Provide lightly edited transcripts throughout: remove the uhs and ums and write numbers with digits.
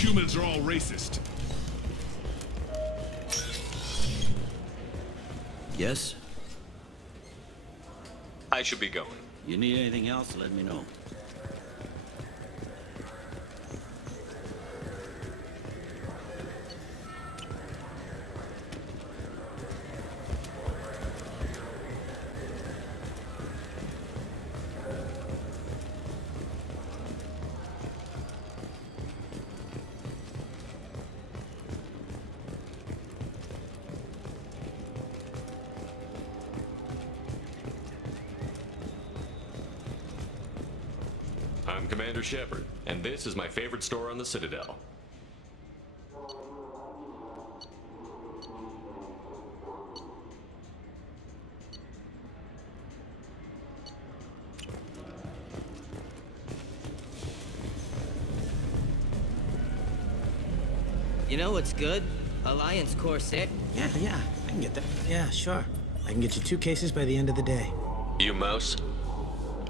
Humans are all racist. Yes? I should be going. You need anything else, let me know. I'm Commander Shepard, and this is my favorite store on the Citadel. You know what's good? Alliance Corsair. Yeah, I can get that. Yeah, sure. I can get you 2 cases by the end of the day. You mouse?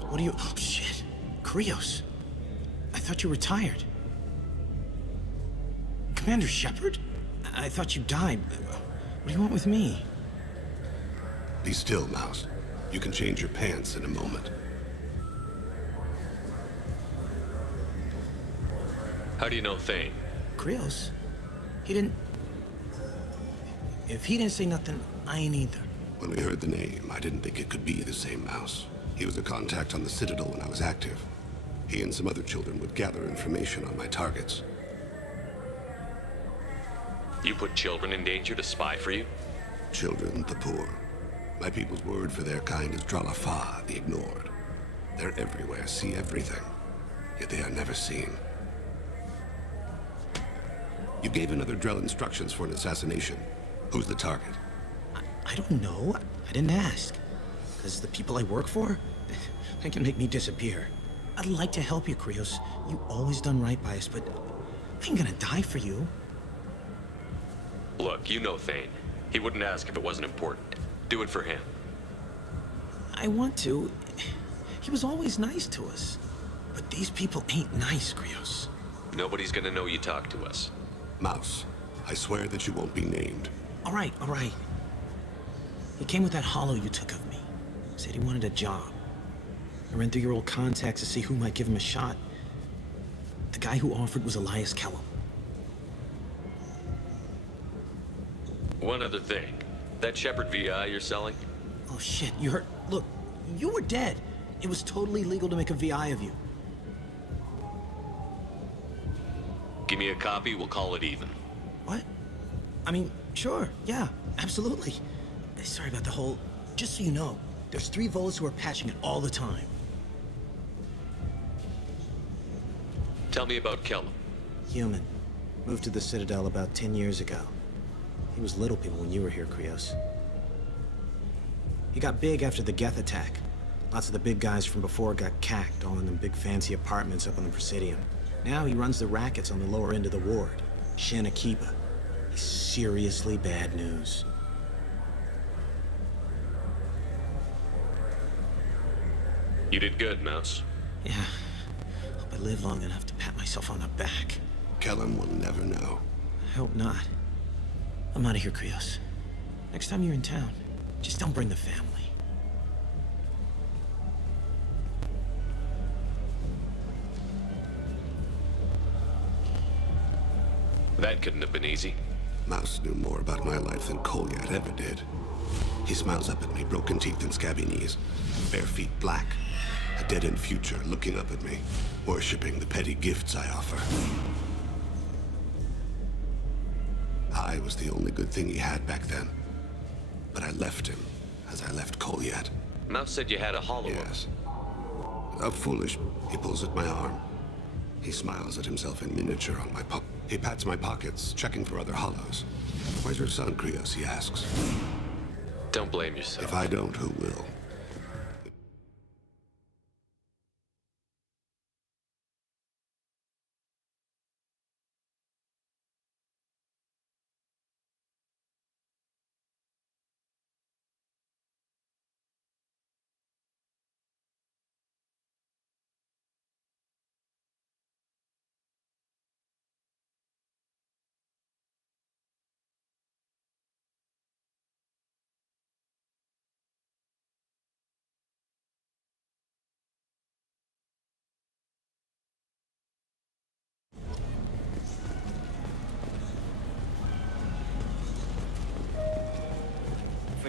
What are you... Oh, shit. Krios. I thought you were retired. Commander Shepard? I thought you died. What do you want with me? Be still, Mouse. You can change your pants in a moment. How do you know Thane? Krios? He didn't... If he didn't say nothing, I ain't either. When we heard the name, I didn't think it could be the same Mouse. He was a contact on the Citadel when I was active. He and some other children would gather information on my targets. You put children in danger to spy for you? Children, the poor. My people's word for their kind is Dralafa, the ignored. They're everywhere, see everything, yet they are never seen. You gave another Drell instructions for an assassination. Who's the target? I don't know. I didn't ask. Because the people I work for, they can make me disappear. I'd like to help you, Krios. You always done right by us, but I ain't gonna die for you. Look, you know Thane. He wouldn't ask if it wasn't important. Do it for him. I want to. He was always nice to us. But these people ain't nice, Krios. Nobody's gonna know you talked to us. Mouse, I swear that you won't be named. All right. He came with that hollow you took of me. Said he wanted a job. I ran through your old contacts to see who might give him a shot. The guy who offered was Elias Kellum. One other thing. That Shepard VI you're selling? Oh shit, you heard? Look, you were dead. It was totally legal to make a VI of you. Give me a copy, we'll call it even. What? I mean, sure, yeah, absolutely. Sorry about the whole... Just so you know, there's 3 Volas who are patching it all the time. Tell me about Kellum. Human. Moved to the Citadel about 10 years ago. He was little people when you were here, Krios. He got big after the Geth attack. Lots of the big guys from before got cacked, all in them big fancy apartments up on the Presidium. Now he runs the rackets on the lower end of the ward, Shanakiba. He's seriously bad news. You did good, Mouse. Yeah. Hope I live long enough to pat myself on the back. Kellum will never know. I hope not. I'm out of here, Krios. Next time you're in town, just don't bring the family. That couldn't have been easy. Mouse knew more about my life than Kolyat ever did. He smiles up at me, broken teeth and scabby knees. Bare feet black. A dead-end future looking up at me, worshipping the petty gifts I offer. I was the only good thing he had back then. But I left him, as I left Kolyat. Mouse said you had a hollow. Yes. How foolish. He pulls at my arm. He smiles at himself in miniature on my He pats my pockets, checking for other hollows. Where's your son, Krios, he asks. Don't blame yourself. If I don't, who will?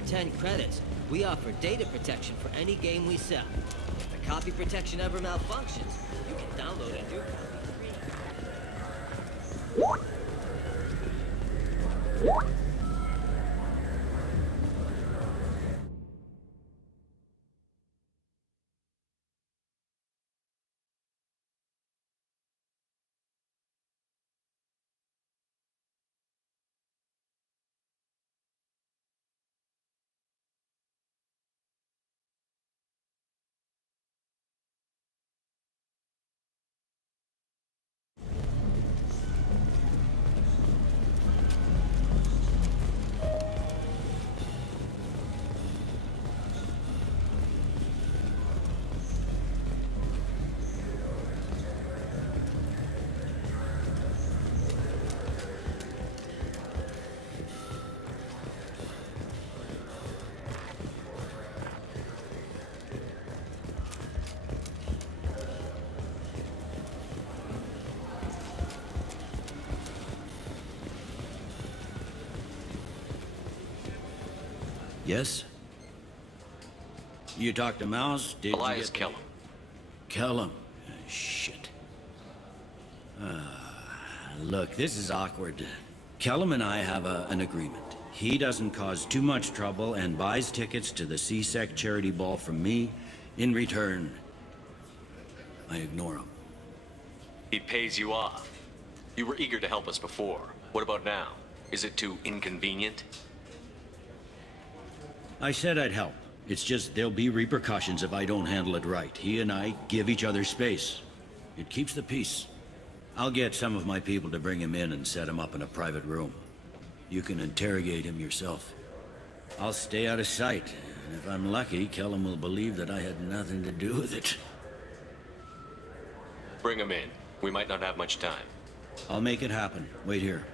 for 10 credits, we offer data protection for any game we sell. If the copy protection ever malfunctions, you can download a new copy free. Yes? You talked to Mouse? Did Elias you get... Kellum. Kellum? Shit. Look, this is awkward. Kellum and I have an agreement. He doesn't cause too much trouble and buys tickets to the CSEC charity ball from me. In return, I ignore him. He pays you off. You were eager to help us before. What about now? Is it too inconvenient? I said I'd help. It's just there'll be repercussions if I don't handle it right. He and I give each other space. It keeps the peace. I'll get some of my people to bring him in and set him up in a private room. You can interrogate him yourself. I'll stay out of sight, and if I'm lucky, Kellum will believe that I had nothing to do with it. Bring him in. We might not have much time. I'll make it happen. Wait here.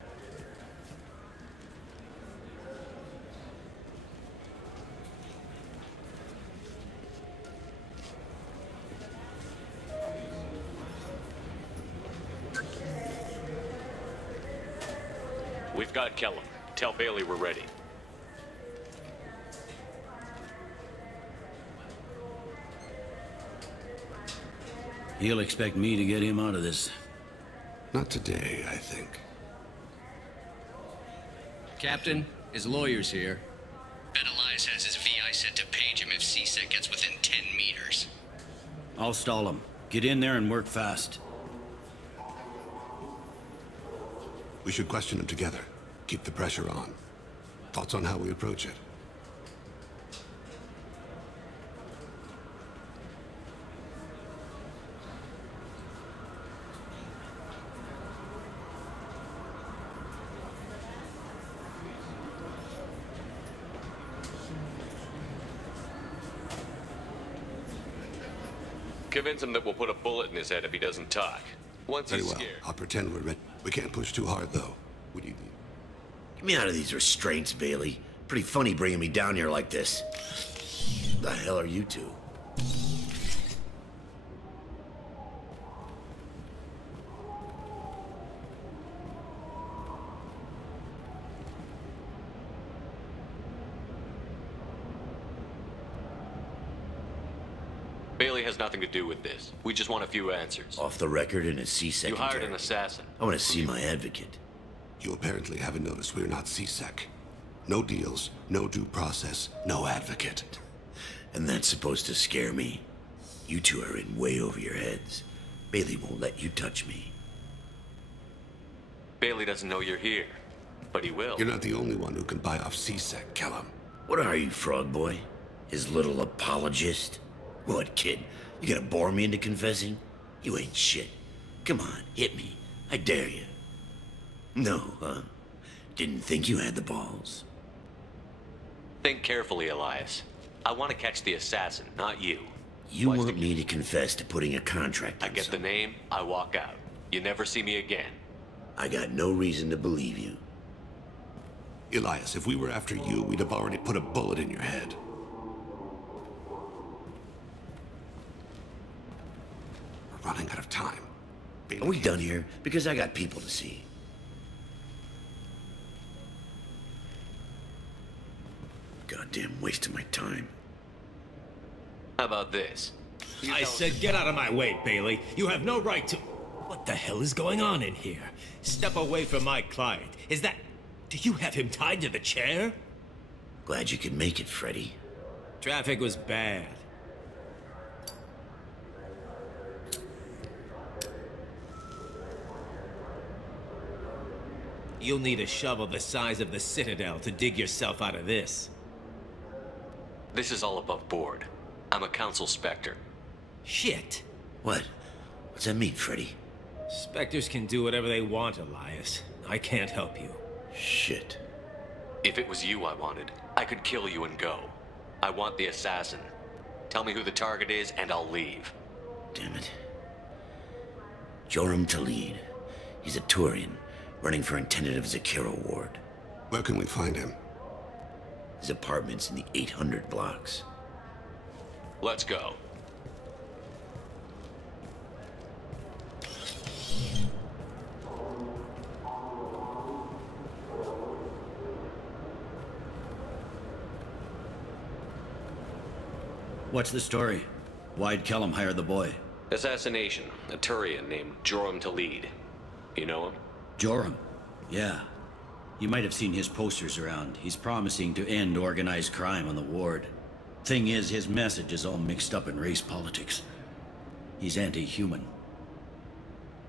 We've got Kellum. Tell Bailey we're ready. He'll expect me to get him out of this. Not today, I think. Captain, his lawyer's here. Bet Elias has his VI set to page him if CSEC gets within 10 meters. I'll stall him. Get in there and work fast. We should question him together. Keep the pressure on. Thoughts on how we approach it? Convince him that we'll put a bullet in his head if he doesn't talk. Once Very he's well. scared. I'll pretend we're ready. We can't push too hard, though. What do you need? Get me out of these restraints, Bailey. Pretty funny bringing me down here like this. The hell are you two? Bailey has nothing to do with this. We just want a few answers. Off the record in a C-secretary. You hired an assassin. I want to see my advocate. You apparently haven't noticed we're not CSEC. No deals, no due process, no advocate. And that's supposed to scare me. You two are in way over your heads. Bailey won't let you touch me. Bailey doesn't know you're here, but he will. You're not the only one who can buy off CSEC, Kellum. What are you, Frog Boy? His little apologist? What, kid? You gonna bore me into confessing? You ain't shit. Come on, hit me. I dare you. No, huh? Didn't think you had the balls. Think carefully, Elias. I want to catch the assassin, not you. You Why's want the- me to confess to putting a contract on I get the someone. name, I walk out. You never see me again. I got no reason to believe you. Elias, if we were after you, we'd have already put a bullet in your head. We're running out of time. Bailey Are we can't- done here? Because I got people to see. God Goddamn waste of my time. How about this? I said get out of my way, Bailey. You have no right to... What the hell is going on in here? Step away from my client. Is that... Do you have him tied to the chair? Glad you could make it, Freddy. Traffic was bad. You'll need a shovel the size of the Citadel to dig yourself out of this. This is all above board. I'm a council specter. Shit. What? What's that mean, Freddy? Spectres can do whatever they want, Elias. I can't help you. Shit. If it was you I wanted, I could kill you and go. I want the assassin. Tell me who the target is and I'll leave. Damn it. Joram Talid. He's a Turian, running for intendant of Zakira Ward. Where can we find him? His apartment's in the 800 blocks. Let's go. What's the story? Why'd Kellum hire the boy? Assassination. A Turian named Joram Talid. You know him? Joram? Yeah. You might have seen his posters around. He's promising to end organized crime on the ward. Thing is, his message is all mixed up in race politics. He's anti-human.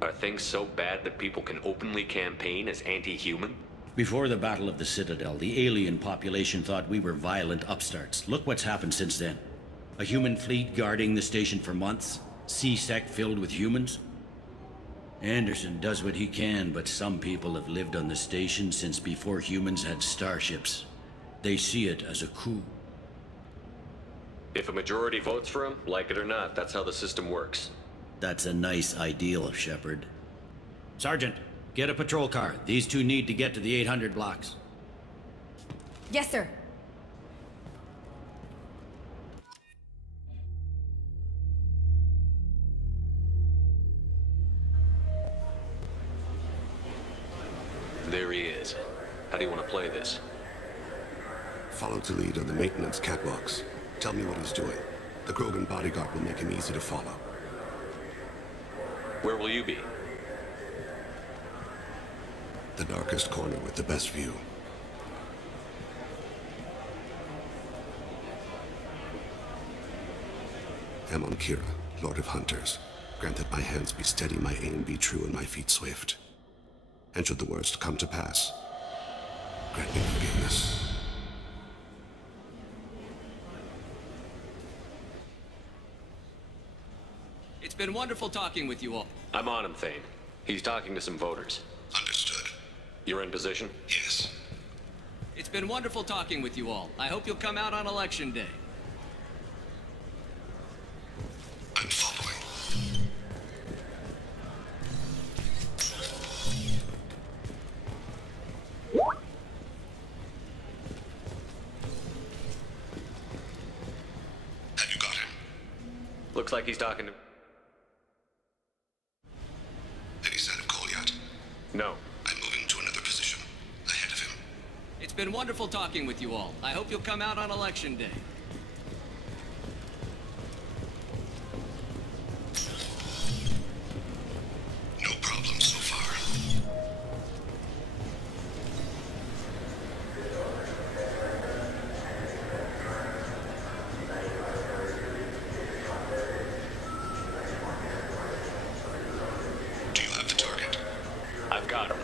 Are things so bad that people can openly campaign as anti-human? Before the Battle of the Citadel, the alien population thought we were violent upstarts. Look what's happened since then. A human fleet guarding the station for months. C-Sec filled with humans. Anderson does what he can, but some people have lived on the station since before humans had starships. They see it as a coup. If a majority votes for him, like it or not, that's how the system works. That's a nice ideal, Shepard. Sergeant, get a patrol car. These two need to get to the 800 blocks. Yes, sir. There he is. How do you want to play this? Follow to lead on the maintenance catwalks. Tell me what he's doing. The Krogan bodyguard will make him easy to follow. Where will you be? The darkest corner with the best view. I'm on Kira, Lord of Hunters. Grant that my hands be steady, my aim be true, and my feet swift. And should the worst come to pass, grant me forgiveness. It's been wonderful talking with you all. I'm on him, Thane. He's talking to some voters. Understood. You're in position? Yes. It's been wonderful talking with you all. I hope you'll come out on election day. I'm following. Have you got him? Looks like he's talking to... Any sign of Kolyat? No. I'm moving to another position. Ahead of him. It's been wonderful talking with you all. I hope you'll come out on election day. No problem so far. Do you have the target? I've got him.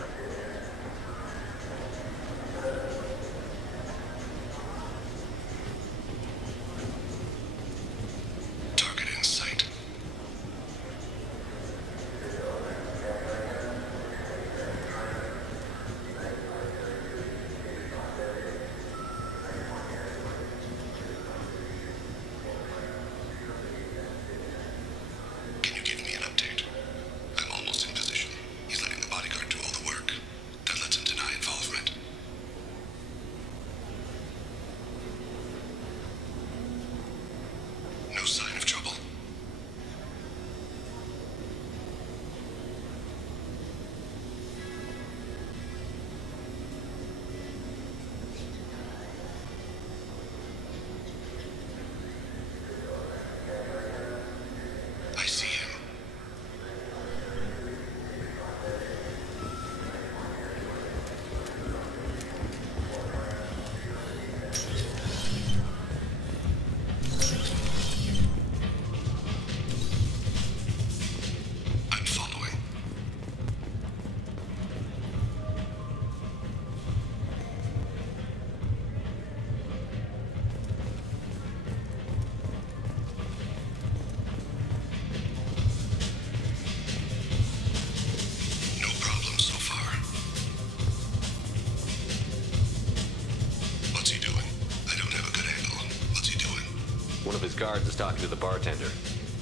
One of his guards is talking to the bartender.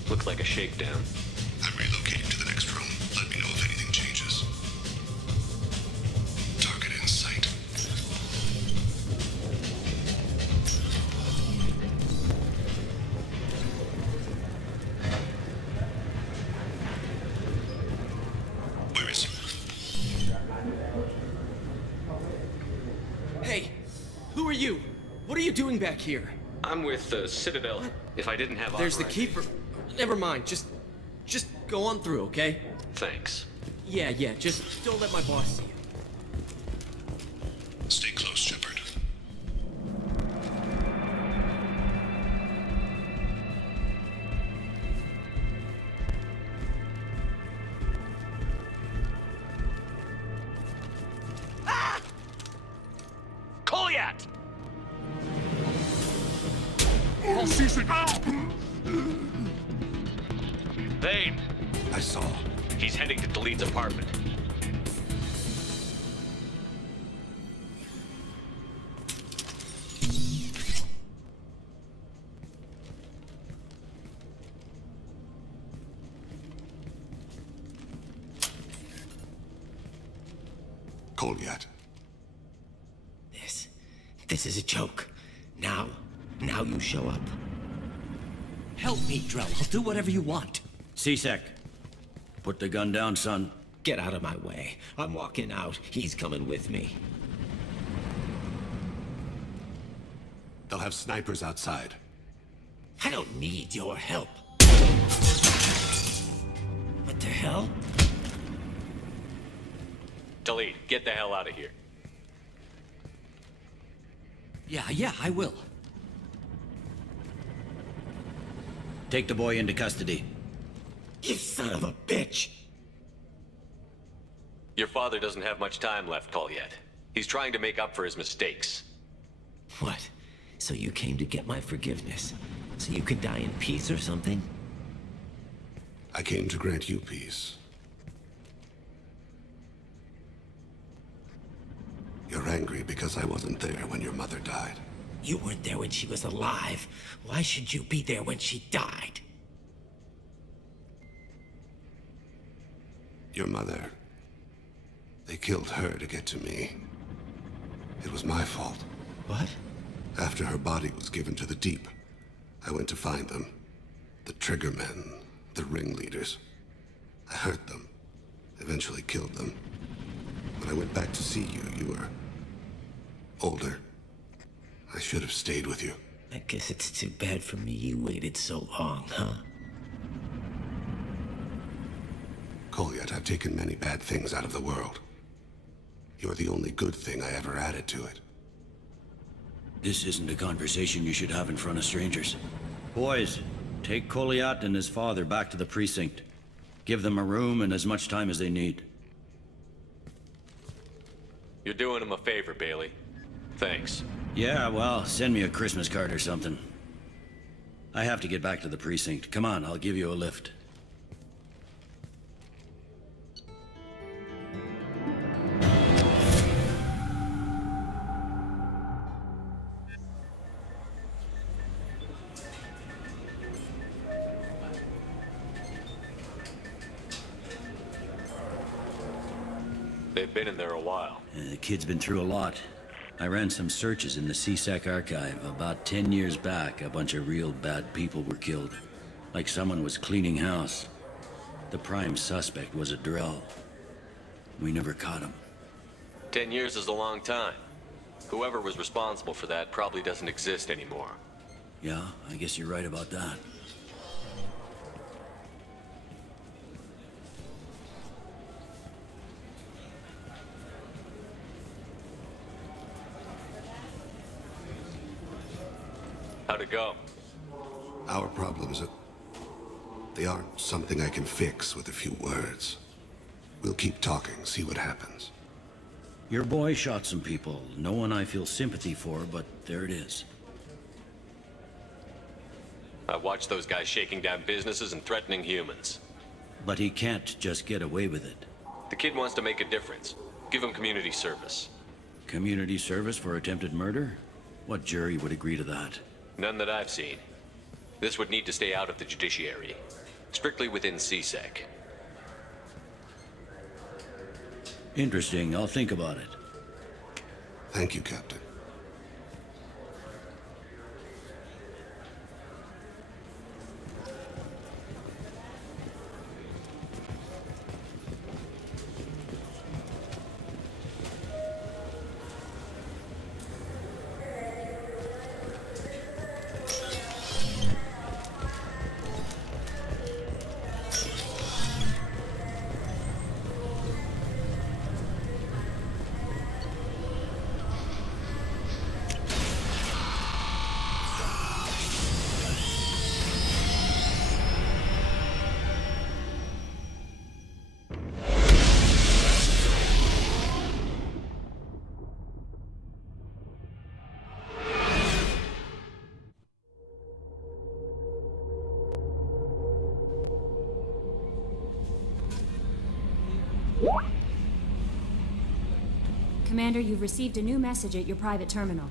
Looks like a shakedown. I'm relocating to the next room. Let me know if anything changes. Target in sight. Where is he? Hey, who are you? What are you doing back here? I'm with the Citadel. If I didn't have There's the authorization- keeper. Never mind. Just go on through, okay? Thanks. Yeah. Just don't let my boss see you. Stay close, Shepard. Kolyat! Thane! I saw. He's heading to Delete's apartment. Kolyat. This is a joke. Now you show up. Help me, Drell. I'll do whatever you want. C-Sec, put the gun down, son. Get out of my way. I'm walking out. He's coming with me. They'll have snipers outside. I don't need your help. What the hell? Delete, get the hell out of here. Yeah, I will. Take the boy into custody. You son of a bitch! Your father doesn't have much time left, Kolyat. He's trying to make up for his mistakes. What? So you came to get my forgiveness? So you could die in peace or something? I came to grant you peace. You're angry because I wasn't there when your mother died. You weren't there when she was alive. Why should you be there when she died? Your mother. They killed her to get to me. It was my fault. What? After her body was given to the deep, I went to find them. The triggermen, the ringleaders. I hurt them, eventually killed them. When I went back to see you, you were older. I should have stayed with you. I guess it's too bad for me you waited so long, huh? Kolyat, I've taken many bad things out of the world. You're the only good thing I ever added to it. This isn't a conversation you should have in front of strangers. Boys, take Kolyat and his father back to the precinct. Give them a room and as much time as they need. You're doing him a favor, Bailey. Thanks. Yeah, well, send me a Christmas card or something. I have to get back to the precinct. Come on, I'll give you a lift. They've been in there a while. The kid's been through a lot. I ran some searches in the C-Sec archive. About 10 years back, a bunch of real bad people were killed. Like someone was cleaning house. The prime suspect was a Drell. We never caught him. 10 years is a long time. Whoever was responsible for that probably doesn't exist anymore. Yeah, I guess you're right about that. How'd it go? Our problems they aren't something I can fix with a few words. We'll keep talking, see what happens. Your boy shot some people. No one I feel sympathy for, but there it is. I watched those guys shaking down businesses and threatening humans. But he can't just get away with it. The kid wants to make a difference. Give him community service. Community service for attempted murder? What jury would agree to that? None that I've seen. This would need to stay out of the judiciary. Strictly within CSEC. Interesting. I'll think about it. Thank you, Captain. Commander, you've received a new message at your private terminal.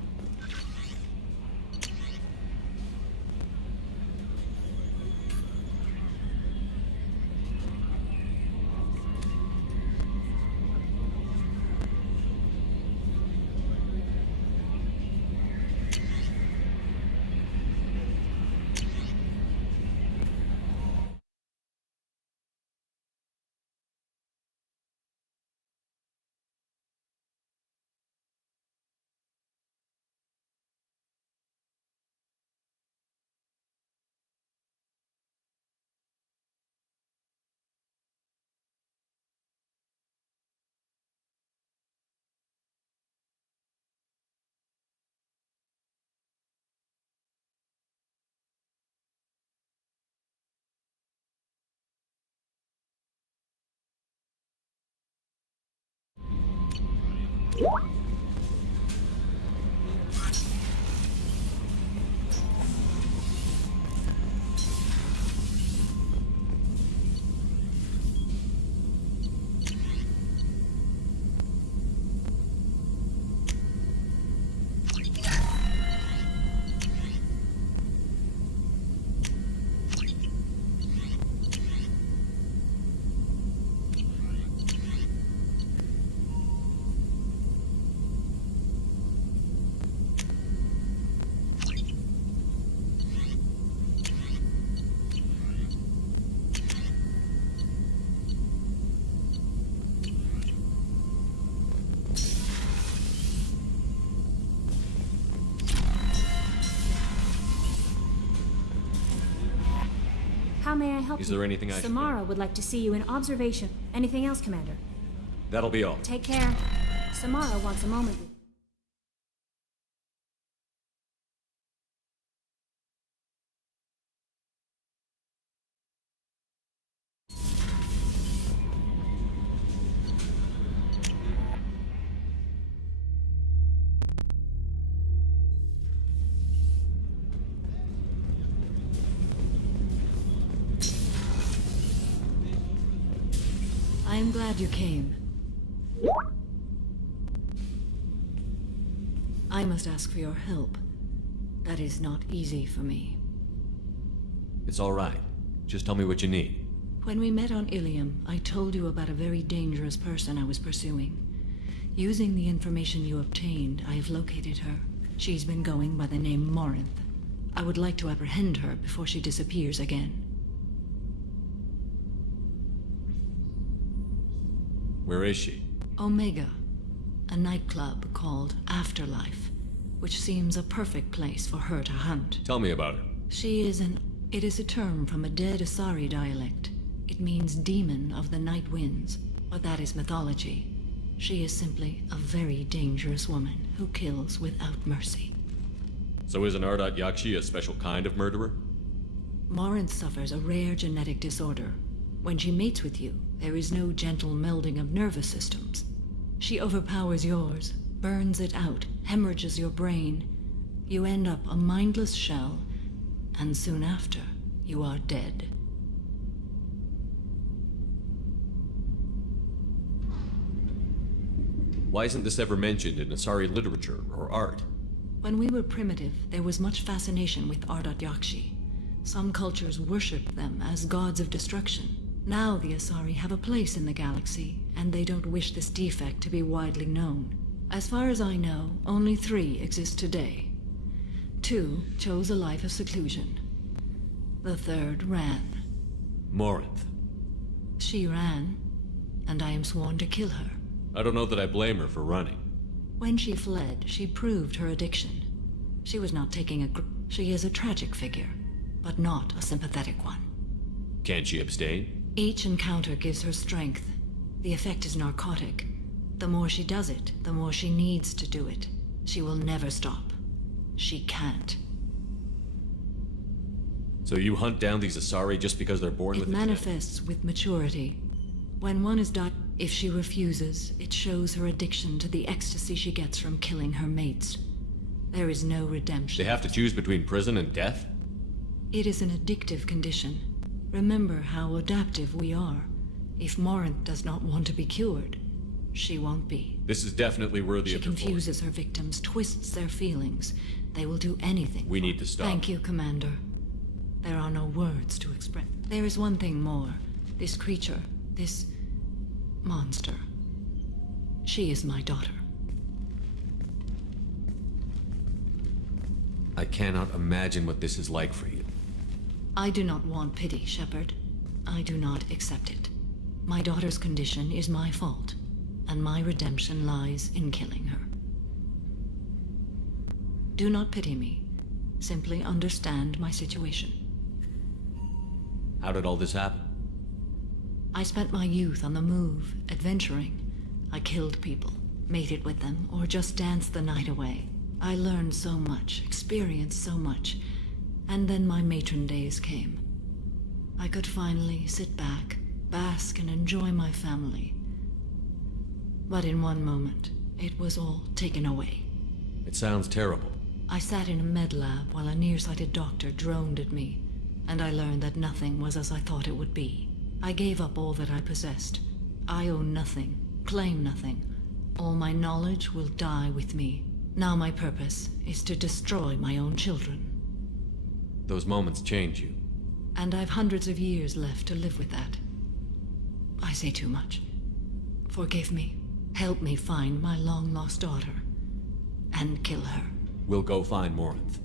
How may I help you? Is there anything I should do? Samara would like to see you in observation. Anything else, Commander? That'll be all. Take care. Samara wants a moment with you. I'm glad you came. I must ask for your help. That is not easy for me. It's all right. Just tell me what you need. When we met on Ilium, I told you about a very dangerous person I was pursuing. Using the information you obtained, I have located her. She's been going by the name Morinth. I would like to apprehend her before she disappears again. Where is she? Omega, a nightclub called Afterlife, which seems a perfect place for her to hunt. Tell me about her. She is It is a term from a dead Asari dialect. It means demon of the night winds, but that is mythology. She is simply a very dangerous woman who kills without mercy. So isn't Ardat Yakshi a special kind of murderer? Morinth suffers a rare genetic disorder. When she mates with you, there is no gentle melding of nervous systems. She overpowers yours, burns it out, hemorrhages your brain. You end up a mindless shell, and soon after, you are dead. Why isn't this ever mentioned in Asari literature or art? When we were primitive, there was much fascination with Ardat Yakshi. Some cultures worship them as gods of destruction. Now the Asari have a place in the galaxy, and they don't wish this defect to be widely known. As far as I know, only 3 exist today. 2 chose a life of seclusion. The 3rd ran. Morinth. She ran, and I am sworn to kill her. I don't know that I blame her for running. When she fled, she proved her addiction. She was not taking she is a tragic figure, but not a sympathetic one. Can't she abstain? Each encounter gives her strength. The effect is narcotic. The more she does it, the more she needs to do it. She will never stop. She can't. So you hunt down these Asari just because they're born with it manifests with maturity. When one is if she refuses, it shows her addiction to the ecstasy she gets from killing her mates. There is no redemption. They have to choose between prison and death? It is an addictive condition. Remember how adaptive we are. If Morinth does not want to be cured, she won't be. This is definitely worthy of She confuses her victims, twists their feelings. They will do anything. We need to stop. Thank you, Commander. There are no words to express. There is one thing more. This creature, this monster. She is my daughter. I cannot imagine what this is like for you. I do not want pity, Shepard. I do not accept it. My daughter's condition is my fault, and my redemption lies in killing her. Do not pity me. Simply understand my situation. How did all this happen? I spent my youth on the move, adventuring. I killed people, mated with them, or just danced the night away. I learned so much, experienced so much, and then my matron days came. I could finally sit back, bask and enjoy my family. But in one moment, it was all taken away. It sounds terrible. I sat in a med lab while a nearsighted doctor droned at me, and I learned that nothing was as I thought it would be. I gave up all that I possessed. I own nothing, claim nothing. All my knowledge will die with me. Now my purpose is to destroy my own children. Those moments change you. And I've hundreds of years left to live with that. I say too much. Forgive me. Help me find my long-lost daughter. And kill her. We'll go find Morinth.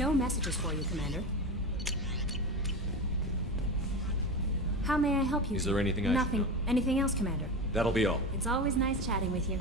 No messages for you, Commander. How may I help you? Is there anything I should Nothing. know? Anything else, Commander? That'll be all. It's always nice chatting with you.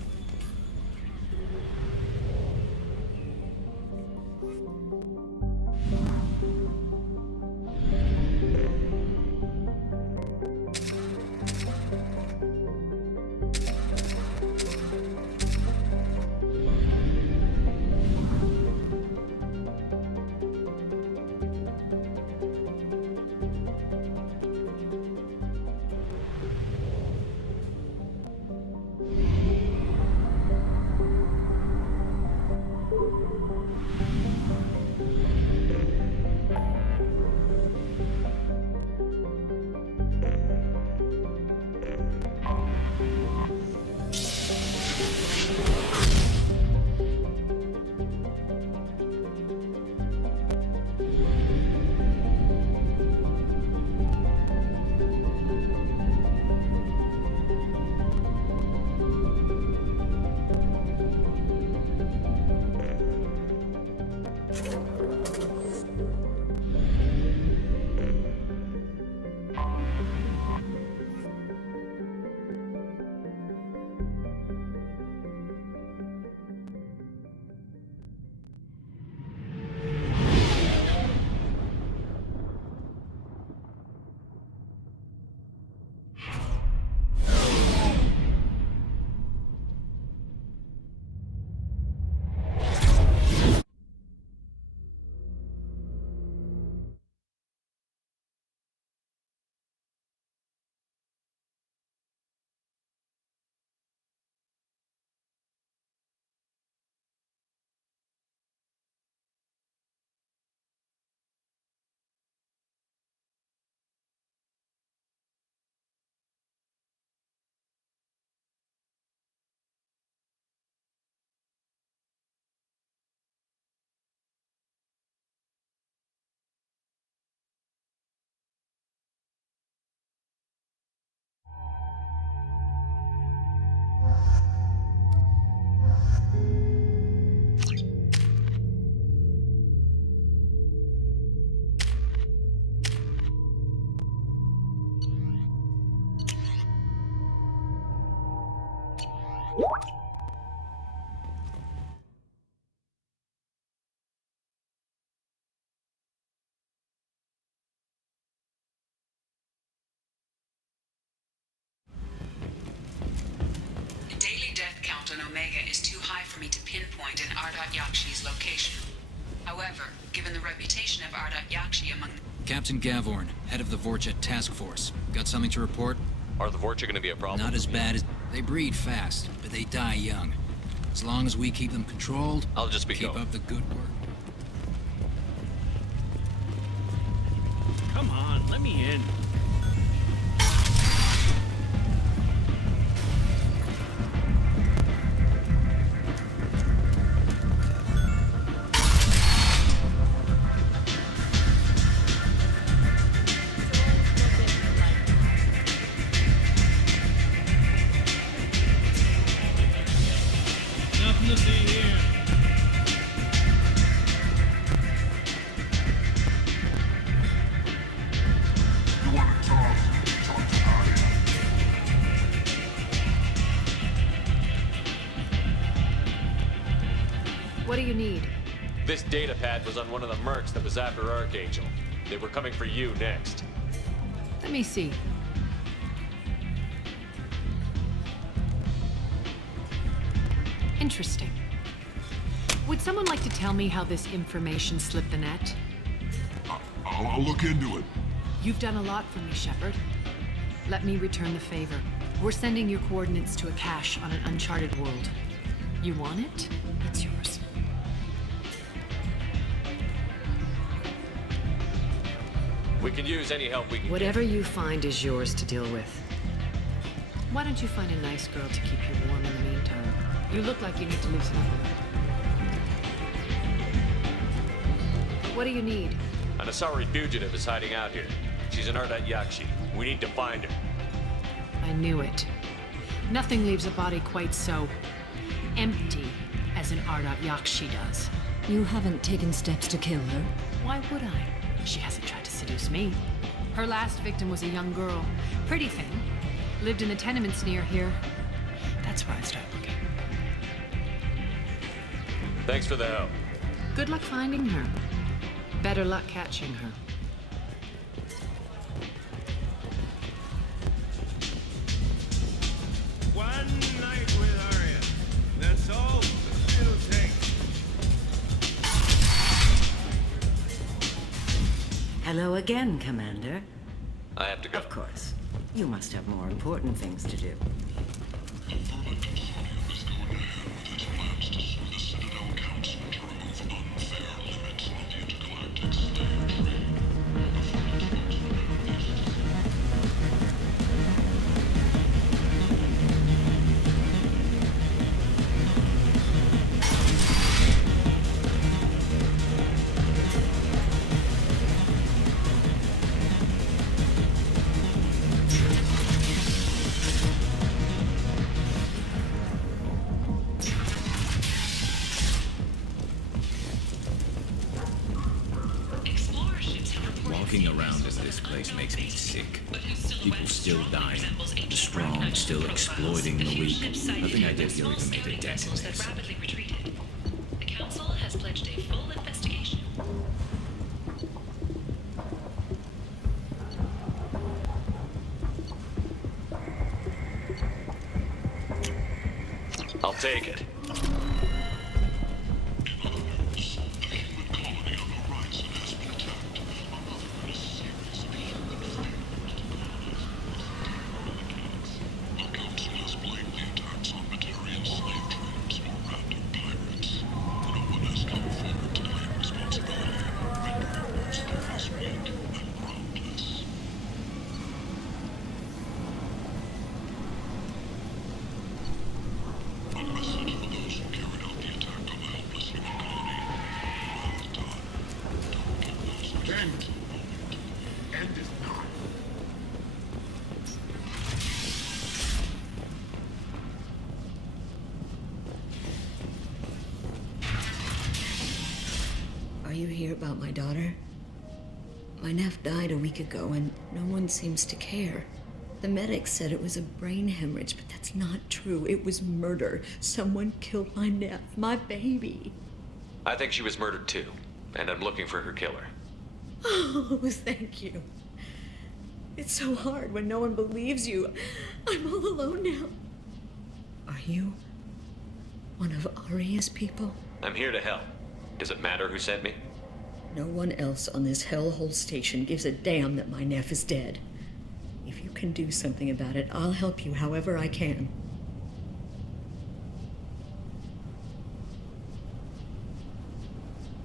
The daily death count on Omega is too high for me to pinpoint an Ardat Yakshi's location. However, given the reputation of Ardat Yakshi among Captain Gavorn, head of the Vorcha task force. Got something to report? Are the Vorcha gonna be a problem? Not as bad as... They breed fast, but they die young. As long as we keep them controlled, I'll just be keep up the good work. Come on, let me in. Nothing to see here. You want to talk to Arya. What do you need? This data pad was on one of the mercs that was after Archangel. They were coming for you next. Let me see. Interesting. Would someone like to tell me how this information slipped the net? I'll look into it. You've done a lot for me, Shepard. Let me return the favor. We're sending your coordinates to a cache on an uncharted world. You want it? It's yours. We can use any help we can Whatever you find is yours to deal with. Why don't you find a nice girl to keep you warm in the meantime? You look like you need to loosen up a bit. What do you need? An Asari fugitive is hiding out here. She's an Ardat Yakshi. We need to find her. I knew it. Nothing leaves a body quite so empty as an Ardat Yakshi does. You haven't taken steps to kill her? Why would I? She hasn't tried to seduce me. Her last victim was a young girl. Pretty thing. Lived in the tenements near here. That's where I started looking. Thanks for the help. Good luck finding her. Better luck catching her. One night with Arya. That's all it'll take. Hello again, Commander. I have to go. Of course. You must have more important things to do. Walking around in this place makes me sick. People still dying. The strong still exploiting the weak. Nothing I did here even made a dent in this. rapidly retreated. The Council has pledged a full investigation. I'll take it. Are you here about my daughter? My nephew died a week ago and no one seems to care. The medics said it was a brain hemorrhage, but that's not true. It was murder. Someone killed my nephew, my baby. I think she was murdered too, and I'm looking for her killer. Oh, thank you. It's so hard when no one believes you. I'm all alone now. Are you one of Aria's people? I'm here to help. Does it matter who sent me? No one else on this hellhole station gives a damn that my nephew is dead. If you can do something about it, I'll help you however I can.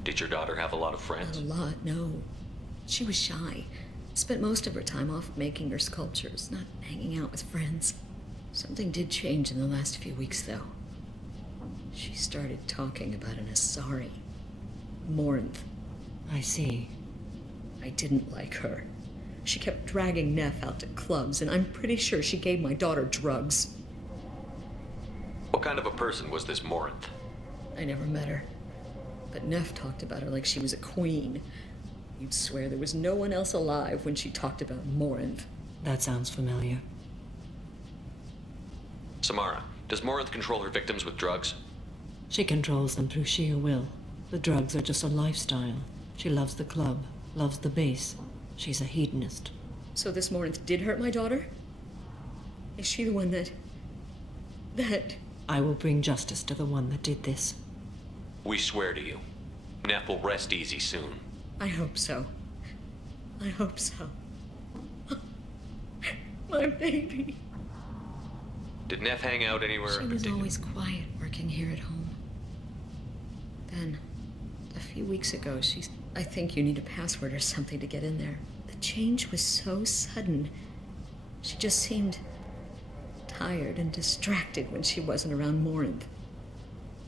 Did your daughter have a lot of friends? Not a lot, no. She was shy. Spent most of her time off making her sculptures, not hanging out with friends. Something did change in the last few weeks, though. She started talking about an Asari. Morinth. I see. I didn't like her. She kept dragging Neff out to clubs, and I'm pretty sure she gave my daughter drugs. What kind of a person was this Morinth? I never met her. But Neff talked about her like she was a queen. You'd swear there was no one else alive when she talked about Morinth. That sounds familiar. Samara, does Morinth control her victims with drugs? She controls them through sheer will. The drugs are just a lifestyle. She loves the club, loves the base. She's a hedonist. So this Morinth did hurt my daughter? Is she the one that... I will bring justice to the one that did this. We swear to you. Neff will rest easy soon. I hope so. I hope so. My baby. Did Neff hang out anywhere She in was particular? always quiet working here at home. Then, a few weeks ago, I think you need a password or something to get in there. The change was so sudden. She just seemed tired and distracted when she wasn't around Morinth.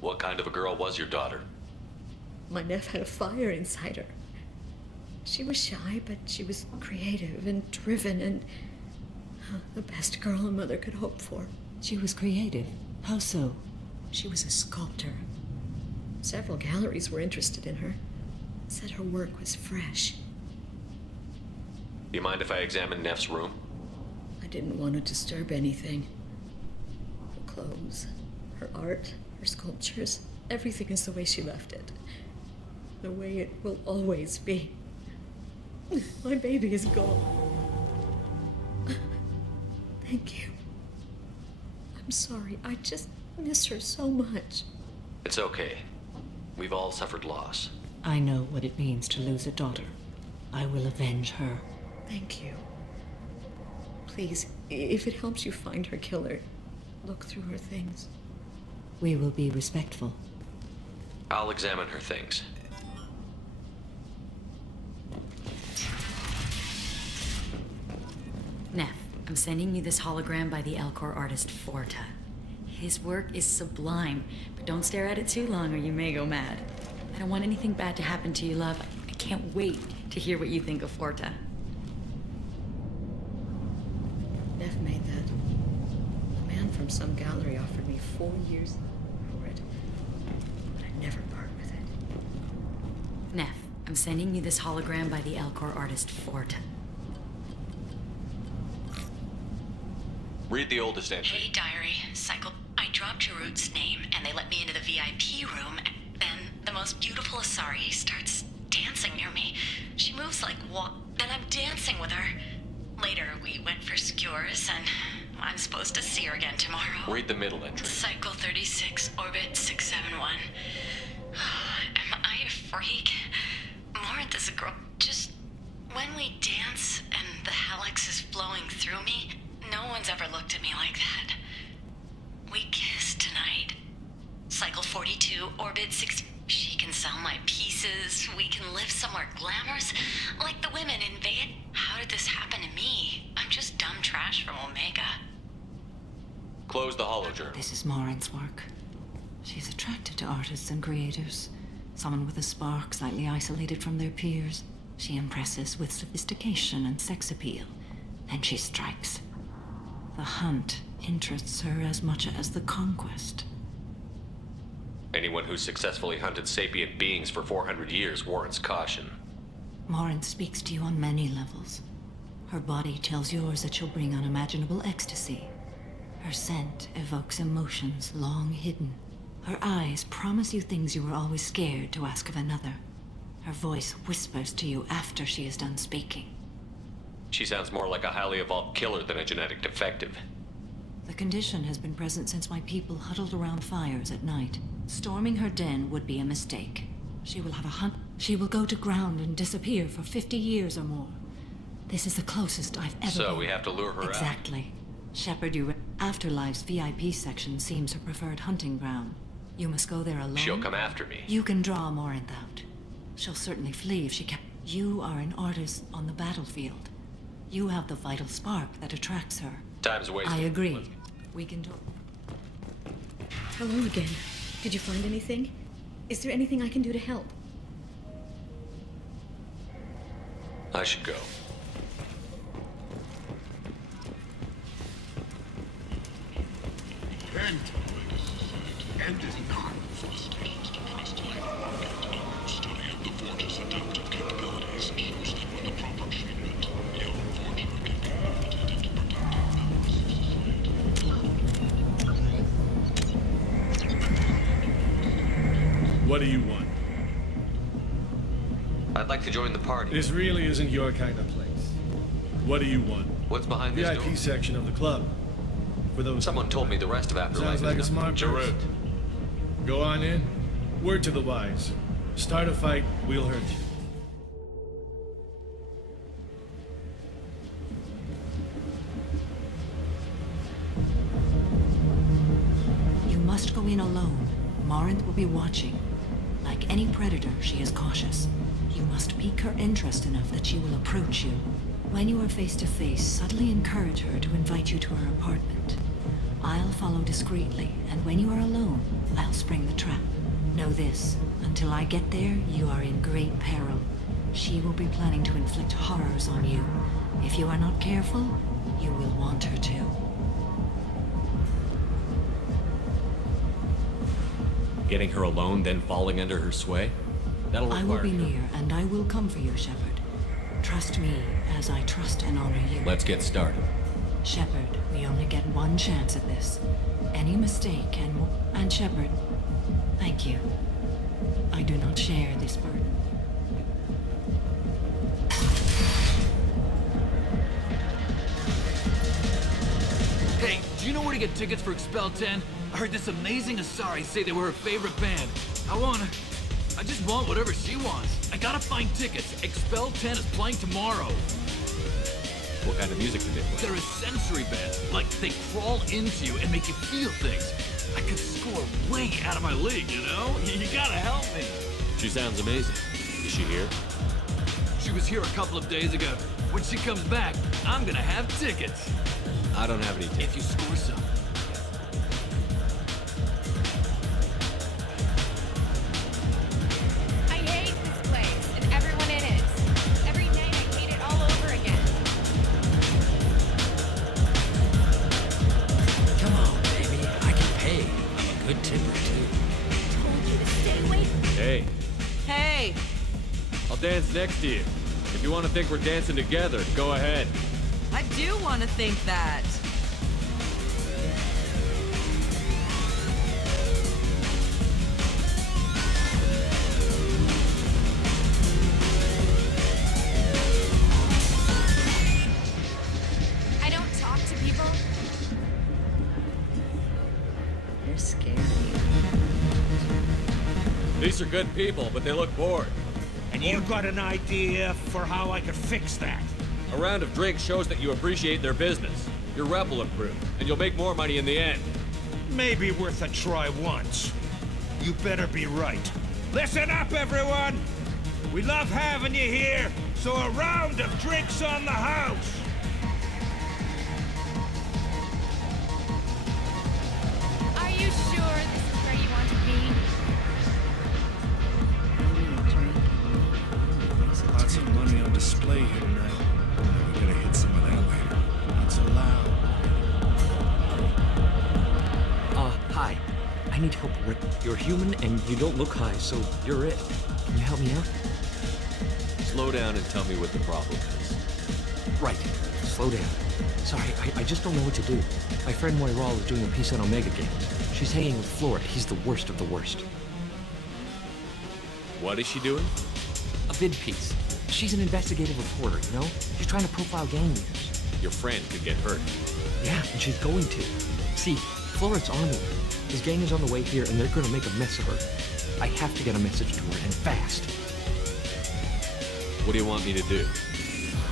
What kind of a girl was your daughter? My nephew had a fire inside her. She was shy, but she was creative and driven and the best girl a mother could hope for. She was creative? How so? She was a sculptor. Several galleries were interested in her. Said her work was fresh. Do you mind if I examine Neff's room? I didn't want to disturb anything. Her clothes, her art, her sculptures, everything is the way she left it. The way it will always be. My baby is gone. Thank you. I'm sorry. I just miss her so much. It's okay. We've all suffered loss. I know what it means to lose a daughter. I will avenge her. Thank you. Please, if it helps you find her killer, look through her things. We will be respectful. I'll examine her things. Neff, I'm sending you this hologram by the Elcor artist Forta. His work is sublime, but don't stare at it too long or you may go mad. I don't want anything bad to happen to you, love. I can't wait to hear what you think of Forta. Neff made that. A man from some gallery offered me 4 years for it, but I'd never part with it. Neff, I'm sending you this hologram by the Elcor artist Forta. Read the oldest entry. Hey, diary. I dropped Jarut's name, and they let me into the VIP room. Then the most beautiful Asari starts dancing near me. She moves like then I'm dancing with her. Later, we went for skewers, and I'm supposed to see her again tomorrow. Read the middle entry. Cycle 36, orbit 671. Am I a freak? Morinth is a girl. Just when we dance and the helix is flowing through me, no one's ever looked at me like that. We kissed tonight. Cycle 42, orbit 6. She can sell my pieces. We can live somewhere glamorous, like the women in Vegas. How did this happen to me? I'm just dumb trash from Omega. Close the holojournal. This is Morinth's work. She's attracted to artists and creators. Someone with a spark, slightly isolated from their peers. She impresses with sophistication and sex appeal. Then she strikes. The hunt interests her as much as the conquest. Anyone who's successfully hunted sapient beings for 400 years warrants caution. Morinth speaks to you on many levels. Her body tells yours that she'll bring unimaginable ecstasy. Her scent evokes emotions long hidden. Her eyes promise you things you were always scared to ask of another. Her voice whispers to you after she is done speaking. She sounds more like a highly evolved killer than a genetic defective. The condition has been present since my people huddled around fires at night. Storming her den would be a mistake. She will have a hunt. She will go to ground and disappear for 50 years or more. This is the closest I've ever So been. we have to lure her out. Exactly. Shepard, Afterlife's VIP section seems her preferred hunting ground. You must go there alone. She'll come after me. You can draw Morinth out. She'll certainly flee if she kept... You are an artist on the battlefield. You have the vital spark that attracts her. Time's wasted. I agree. We can do... Hello again. Did you find anything? Is there anything I can do to help? I should go. And is not for stations to trust my study of the Forge's adaptive capabilities shows that with the proper treatment, the unfortunate can be limited into protective elements of society. What do you want? I'd like to join the party. This really isn't your kind of place. What do you want? What's behind this door? VIP section of the club. For those... Someone told me the rest of Afterlife Sounds like a is smart person. Go on in. Word to the wise. Start a fight, we'll hurt you. You must go in alone. Morinth will be watching. Like any predator, she is cautious. You must pique her interest enough that she will approach you. When you are face to face, subtly encourage her to invite you to her apartment. I'll follow discreetly, and when you are alone, I'll spring the trap. Know this, until I get there, you are in great peril. She will be planning to inflict horrors on you. If you are not careful, you will want her to. Getting her alone, then falling under her sway? That'll require... I will be near, and I will come for you, Shepard. Trust me, as I trust and honor you. Let's get started. Shepard, we only get one chance at this. Any mistake and Shepard, thank you. I do not share this burden. Hey, do you know where to get tickets for Expel 10? I heard this amazing Asari say they were her favorite band. I just want whatever she wants. I gotta find tickets. Expel 10 is playing tomorrow. What kind of music do they play? They're a sensory band. Like, they crawl into you and make you feel things. I could score way out of my league, you know? You gotta help me. She sounds amazing. Is she here? She was here a couple of days ago. When she comes back, I'm gonna have tickets. I don't have any tickets. If you score some. I hate this place and everyone in it. Every night I hate it all over again. Come on, baby. I can pay. I'm a good tipper, too. Told you to stay away from me. Hey, Hey! I'll dance next to you. If you want to think we're dancing together, go ahead. I do want to think that. I don't talk to people. You're scary. These are good people, but they look bored. And you got an idea for how I could fix that? A round of drinks shows that you appreciate their business. Your rep will improve, and you'll make more money in the end. Maybe worth a try once. You better be right. Listen up, everyone! We love having you here, so a round of drinks on the house! Are you sure this is where you want to be? Lots of money on display here tonight. We're gonna hit some of that later. Not so loud. Hi. I need help, Rick. You're human and you don't look high, so you're it. Can you help me out? Slow down and tell me what the problem is. Right. Slow down. Sorry, I just don't know what to do. My friend Moiral is doing a piece on Omega games. She's hanging with Florida. He's the worst of the worst. What is she doing? A vid piece. She's an investigative reporter, you know? She's trying to profile gang leaders. Your friend could get hurt. Yeah, and she's going to. See, Floret's on her. His gang is on the way here, and they're gonna make a mess of her. I have to get a message to her, and fast. What do you want me to do?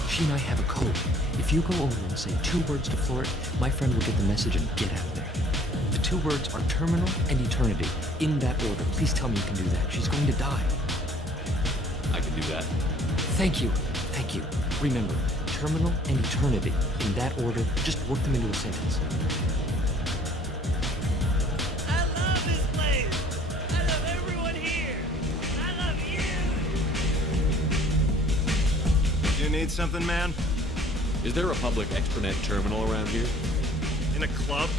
She and I have a code. If you go over and say 2 words to Floret, my friend will get the message and get out of there. The 2 words are terminal and eternity. In that order. Please tell me you can do that. She's going to die. I can do that. Thank you. Thank you. Remember, terminal and eternity. In that order, just work them into a sentence. I love this place. I love everyone here. I love you. You need something, man? Is there a public extranet terminal around here? In a club?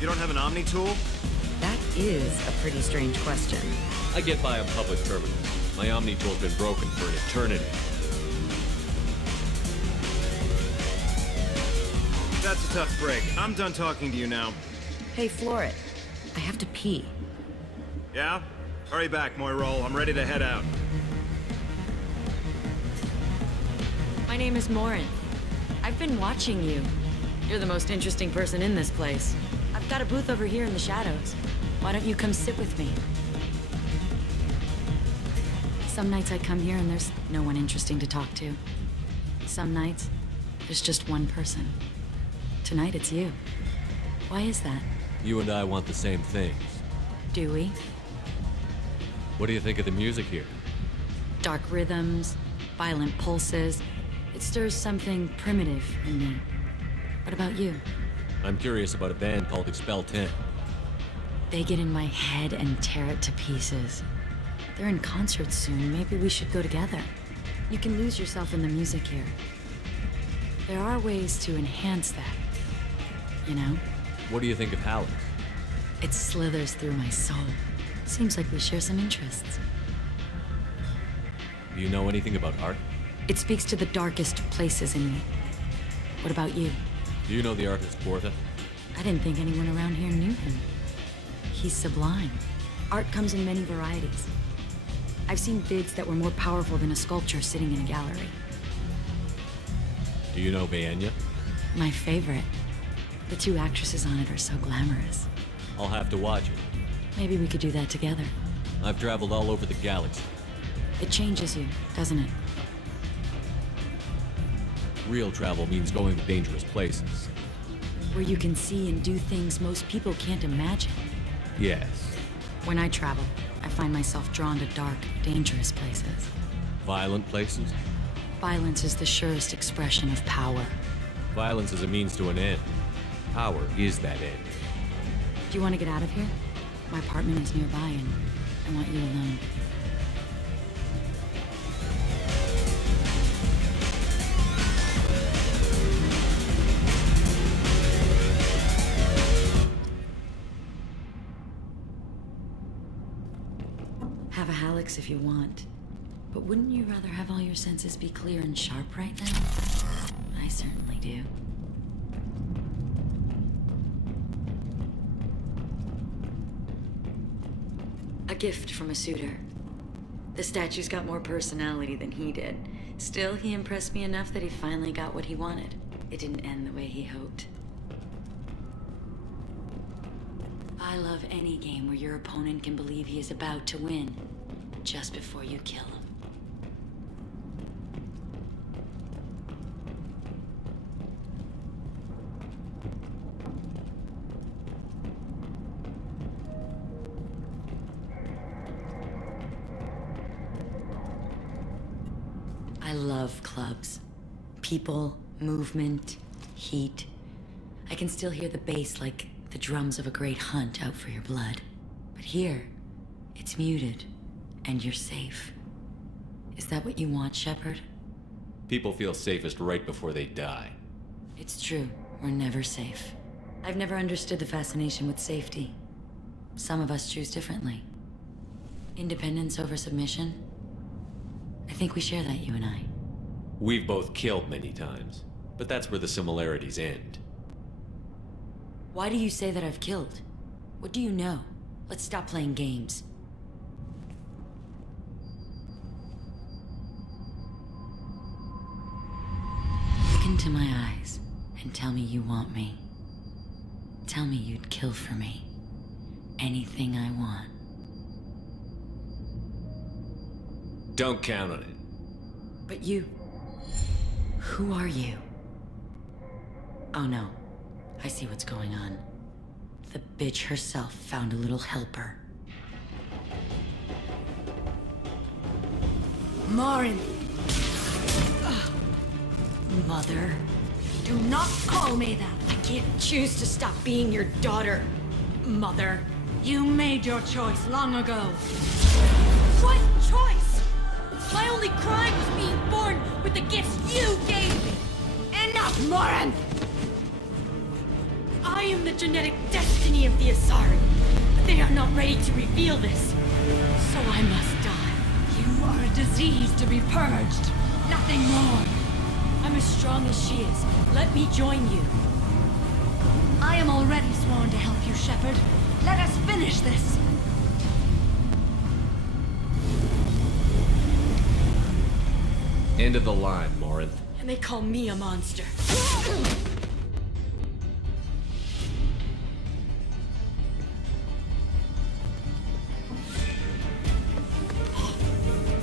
You don't have an Omni tool? That is a pretty strange question. I get by on public terminals. My Omni tool's been broken for an eternity. That's a tough break. I'm done talking to you now. Hey, Floret. I have to pee. Yeah? Hurry back, Moiral. I'm ready to head out. My name is Morin. I've been watching you. You're the most interesting person in this place. I've got a booth over here in the shadows. Why don't you come sit with me? Some nights I come here and there's no one interesting to talk to. Some nights, there's just one person. Tonight it's you. Why is that? You and I want the same things. Do we? What do you think of the music here? Dark rhythms, violent pulses. It stirs something primitive in me. What about you? I'm curious about a band called Expel 10. They get in my head and tear it to pieces. They're in concert soon. Maybe we should go together. You can lose yourself in the music here. There are ways to enhance that. You know? What do you think of Hallex? It slithers through my soul. Seems like we share some interests. Do you know anything about art? It speaks to the darkest places in me. What about you? Do you know the artist Borta? I didn't think anyone around here knew him. He's sublime. Art comes in many varieties. I've seen bids that were more powerful than a sculpture sitting in a gallery. Do you know Bayenya? My favorite. The 2 actresses on it are so glamorous. I'll have to watch it. Maybe we could do that together. I've traveled all over the galaxy. It changes you, doesn't it? Real travel means going to dangerous places. Where you can see and do things most people can't imagine. Yes. When I travel, I find myself drawn to dark, dangerous places. Violent places? Violence is the surest expression of power. Violence is a means to an end. Power is that end. Do you want to get out of here? My apartment is nearby and I want you alone. Have a Hallex if you want. But wouldn't you rather have all your senses be clear and sharp right now? I certainly do. A gift from a suitor. The statue's got more personality than he did. Still, he impressed me enough that he finally got what he wanted. It didn't end the way he hoped. I love any game where your opponent can believe he is about to win, just before you kill him. I love clubs. People, movement, heat. I can still hear the bass like the drums of a great hunt out for your blood. But here, it's muted, and you're safe. Is that what you want, Shepard? People feel safest right before they die. It's true. We're never safe. I've never understood the fascination with safety. Some of us choose differently. Independence over submission? I think we share that, you and I. We've both killed many times. But that's where the similarities end. Why do you say that I've killed? What do you know? Let's stop playing games. Look into my eyes and tell me you want me. Tell me you'd kill for me. Anything I want. Don't count on it. But you... Who are you? Oh no. I see what's going on. The bitch herself found a little helper. Marin! Mother. Do not call me that! I can't choose to stop being your daughter, Mother. You made your choice long ago. What choice? My only crime was being born with the gifts you gave me! Enough, Marin! I am the genetic destiny of the Asari, but they are not ready to reveal this. So I must die. You are a disease to be purged. Nothing more. I'm as strong as she is. Let me join you. I am already sworn to help you, Shepard. Let us finish this. End of the line, Morin. And they call me a monster.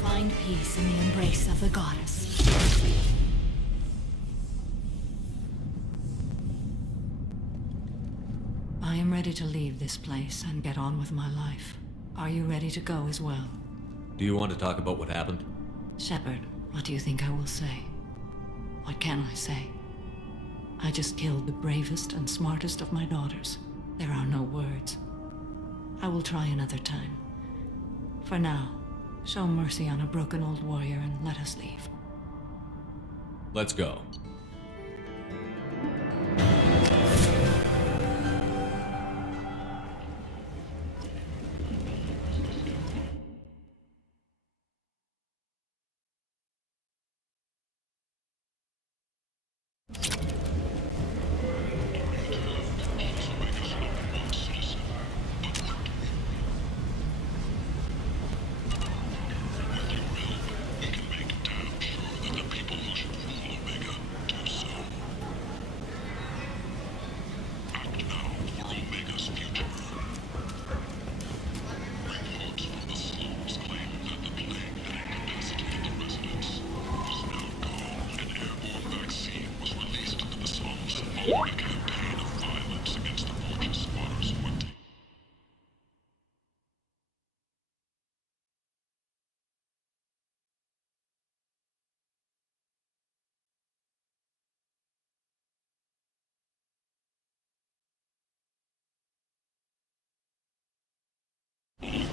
Find peace in the embrace of the goddess. I am ready to leave this place and get on with my life. Are you ready to go as well? Do you want to talk about what happened? Shepard, what do you think I will say? What can I say? I just killed the bravest and smartest of my daughters. There are no words. I will try another time. For now, show mercy on a broken old warrior and let us leave. Let's go.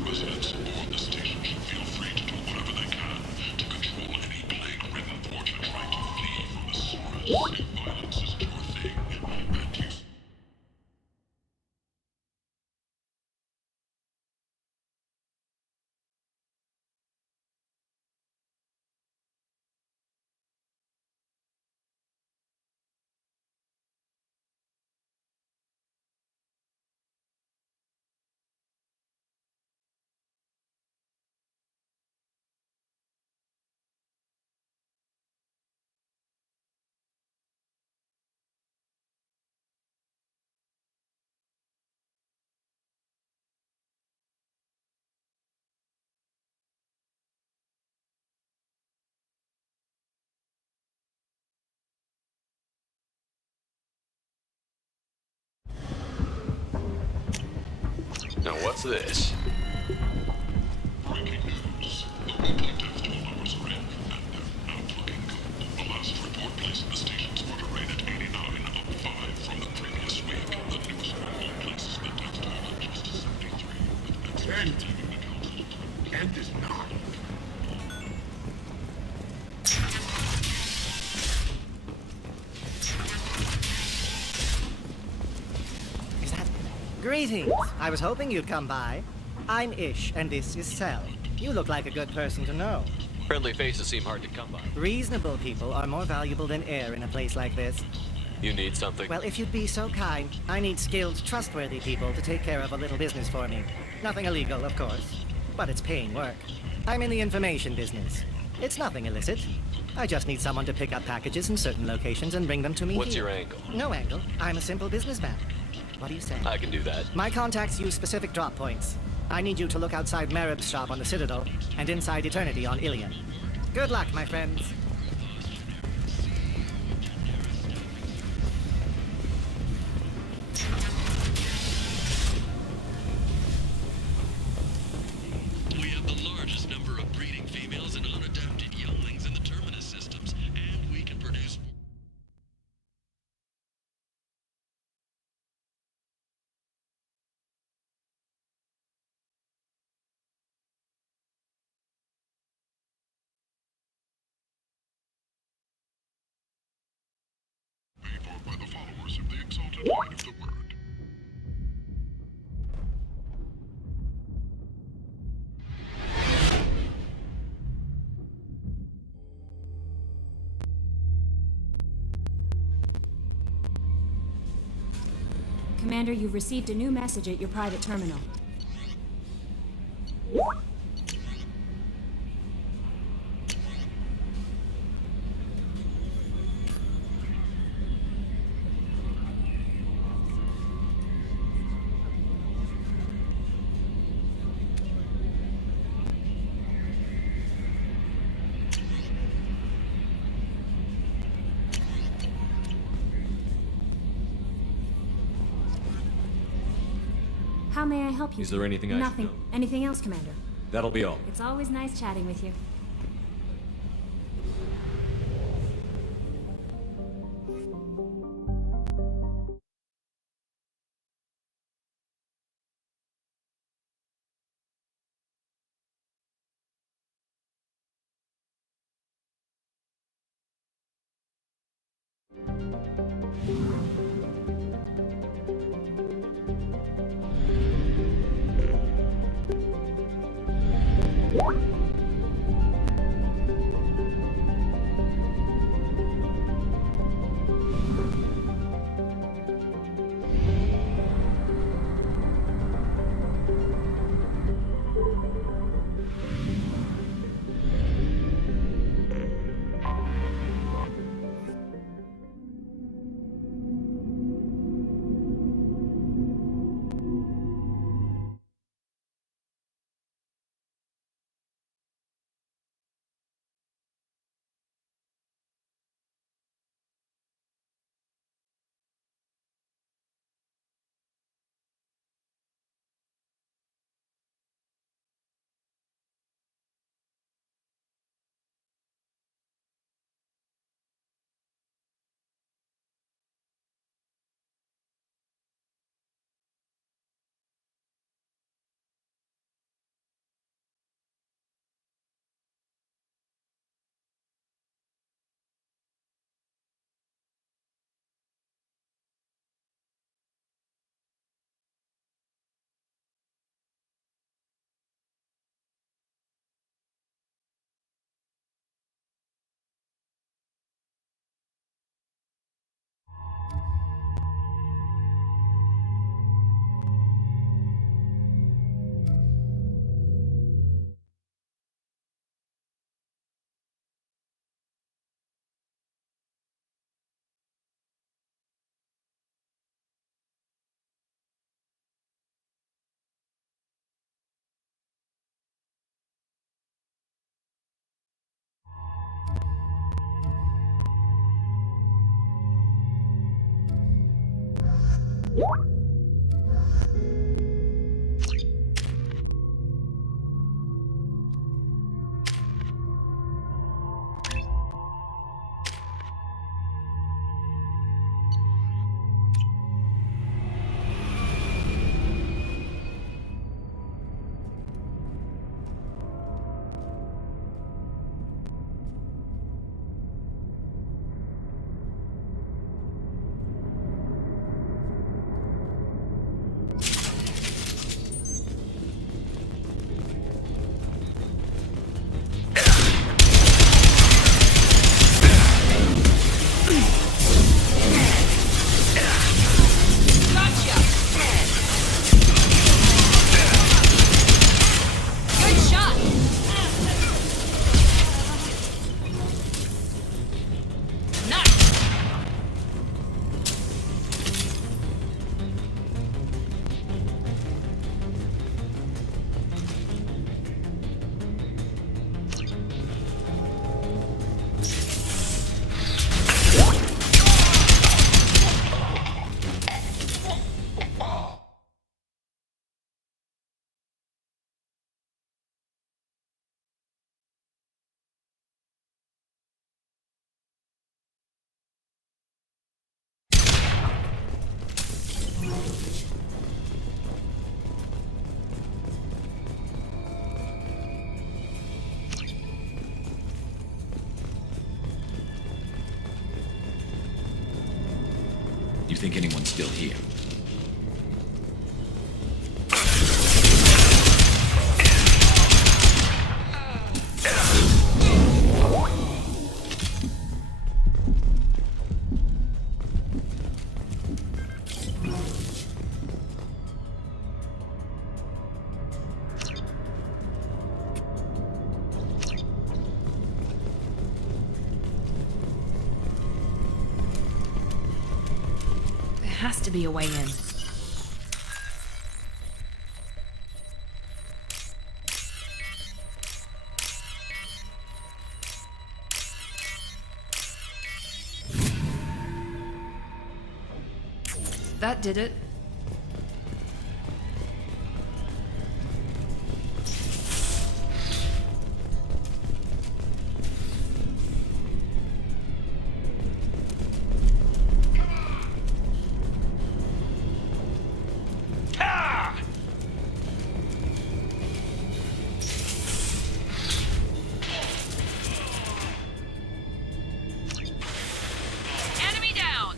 Residents aboard the station should feel free to do whatever they can to control any plague-ridden porter trying to flee from the sewers. If violence isn't your thing, and you... Now what's this? Breaking news. The weekly death toll numbers are in, and they're not looking good. The last report placed the station's murder rate at 89, up 5 from the previous week. The news report places the death toll at just 73, with Kent! Kent is not. Greetings. I was hoping you'd come by. I'm Ish, and this is Cell. You look like a good person to know. Friendly faces seem hard to come by. Reasonable people are more valuable than air in a place like this. You need something? Well, if you'd be so kind, I need skilled, trustworthy people to take care of a little business for me. Nothing illegal, of course, but it's paying work. I'm in the information business. It's nothing illicit. I just need someone to pick up packages in certain locations and bring them to me. What's here. your angle? No angle. I'm a simple businessman. What do you say? I can do that. My contacts use specific drop points. I need you to look outside Merib's shop on the Citadel and inside Eternity on Ilion. Good luck, my friends. We have the largest number of breeding females and unadapted younglings in the Terminus systems, and we can produce... By the followers of the exalted line of the word. Commander, you've received a new message at your private terminal. How may I help you? Is there anything I should Nothing. know? Anything else, Commander? That'll be all. It's always nice chatting with you. You think anyone's still here? There has to be a way in. That did it. Enemy down!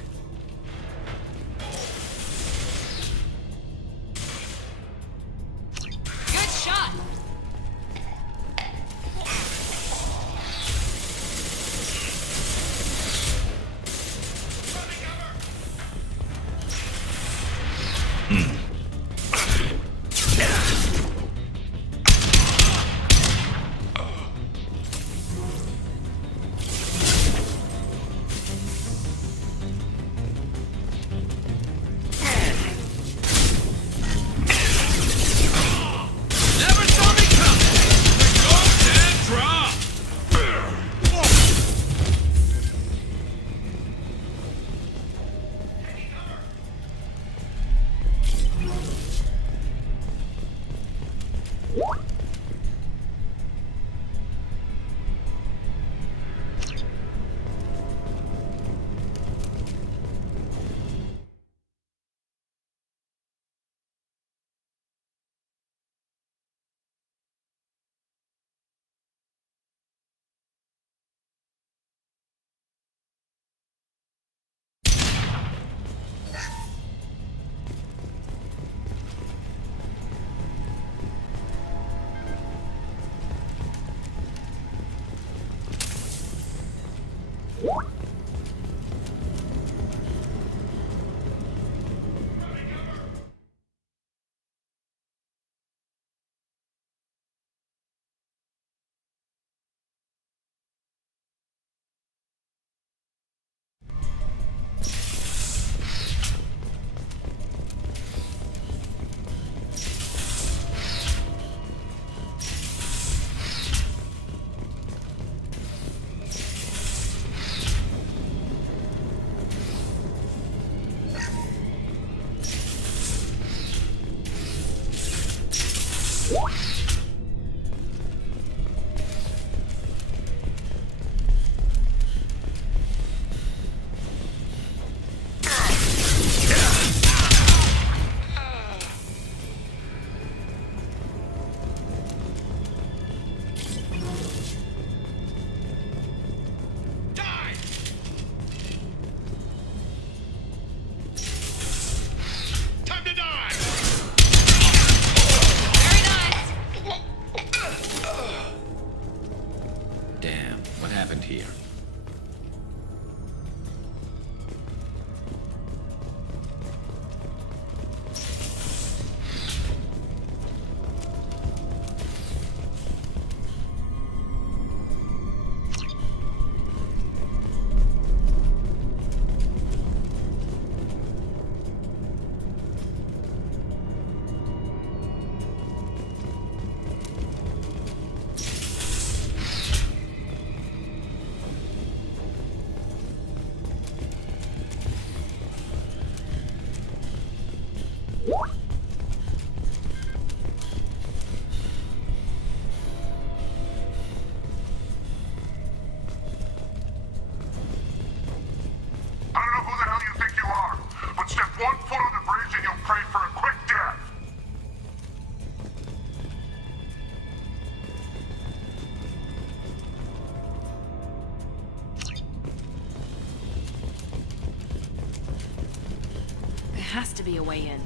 be a way in.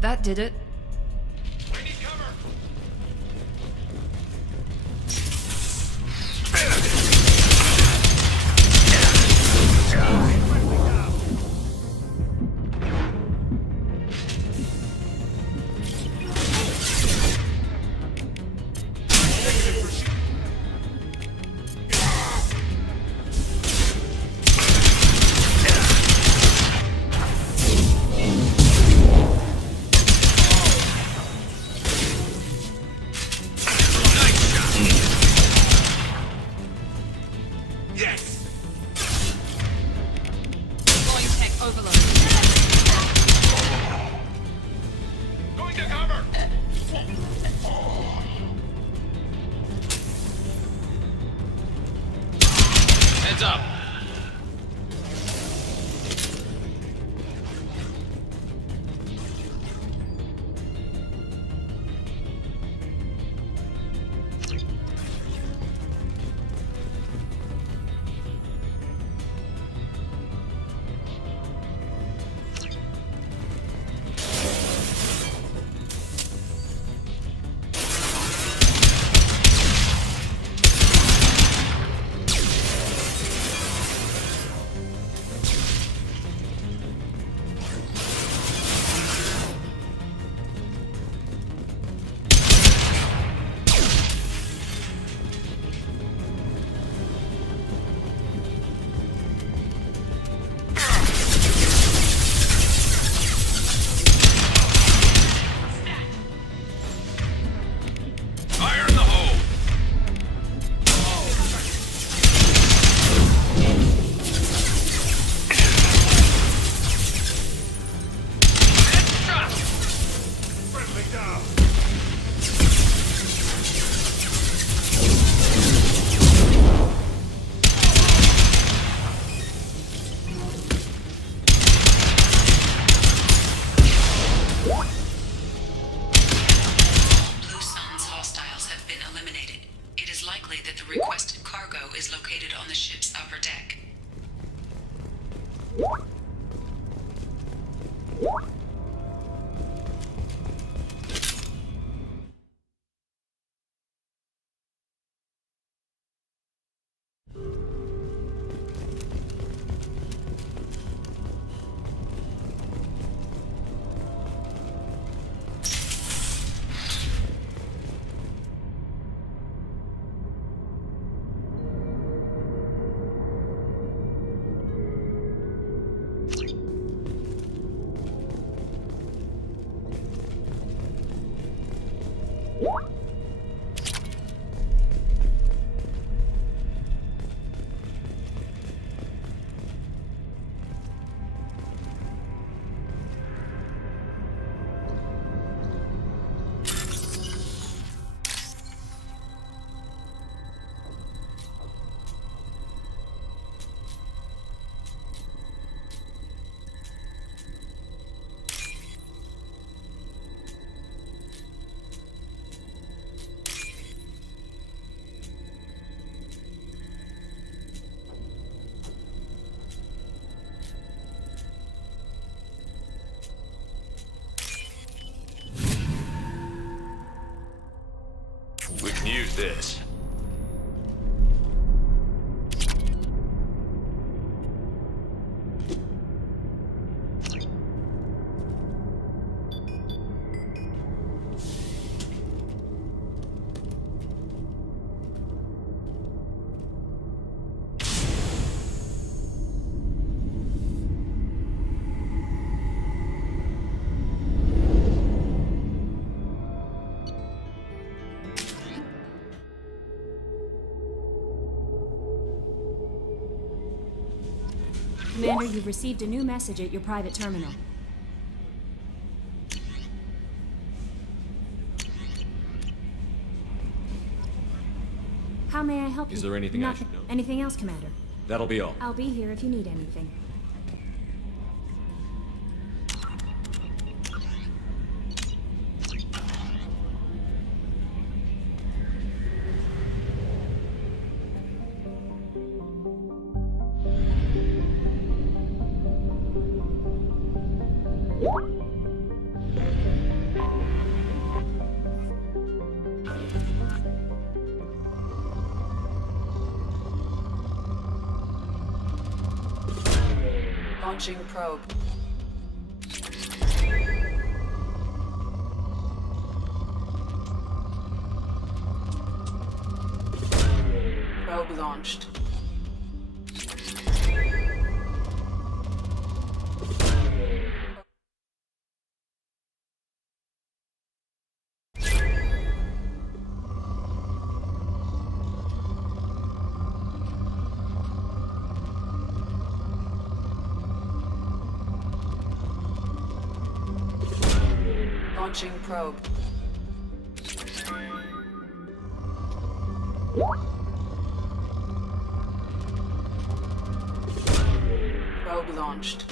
That did it. Heads up! We can use this. Commander, you've received a new message at your private terminal. How may I help you? Is there anything I should know? Anything else, Commander? That'll be all. I'll be here if you need anything. Launching probe. Probe launched. Launching probe. Probe launched.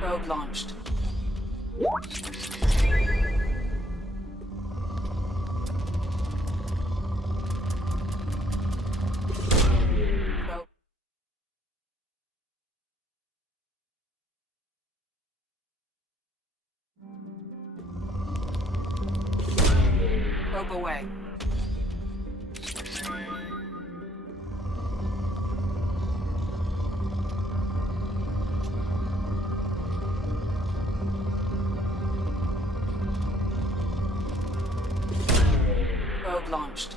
Probe launched. Probe. Probe away. Probe launched.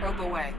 Probe away.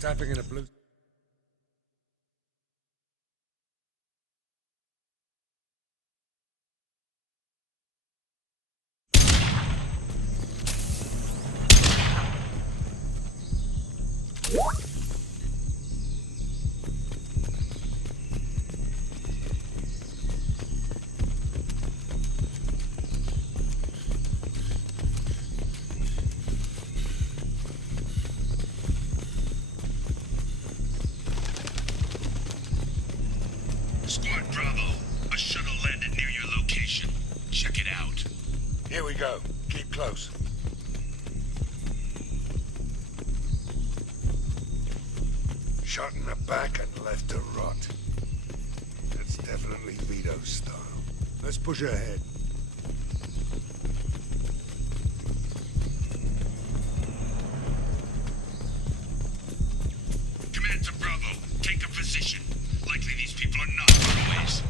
Tapping in a blue. Here we go. Keep close. Shot in the back and left to rot. That's definitely Vito's style. Let's push ahead. Command to Bravo. Take a position. Likely these people are not runaways.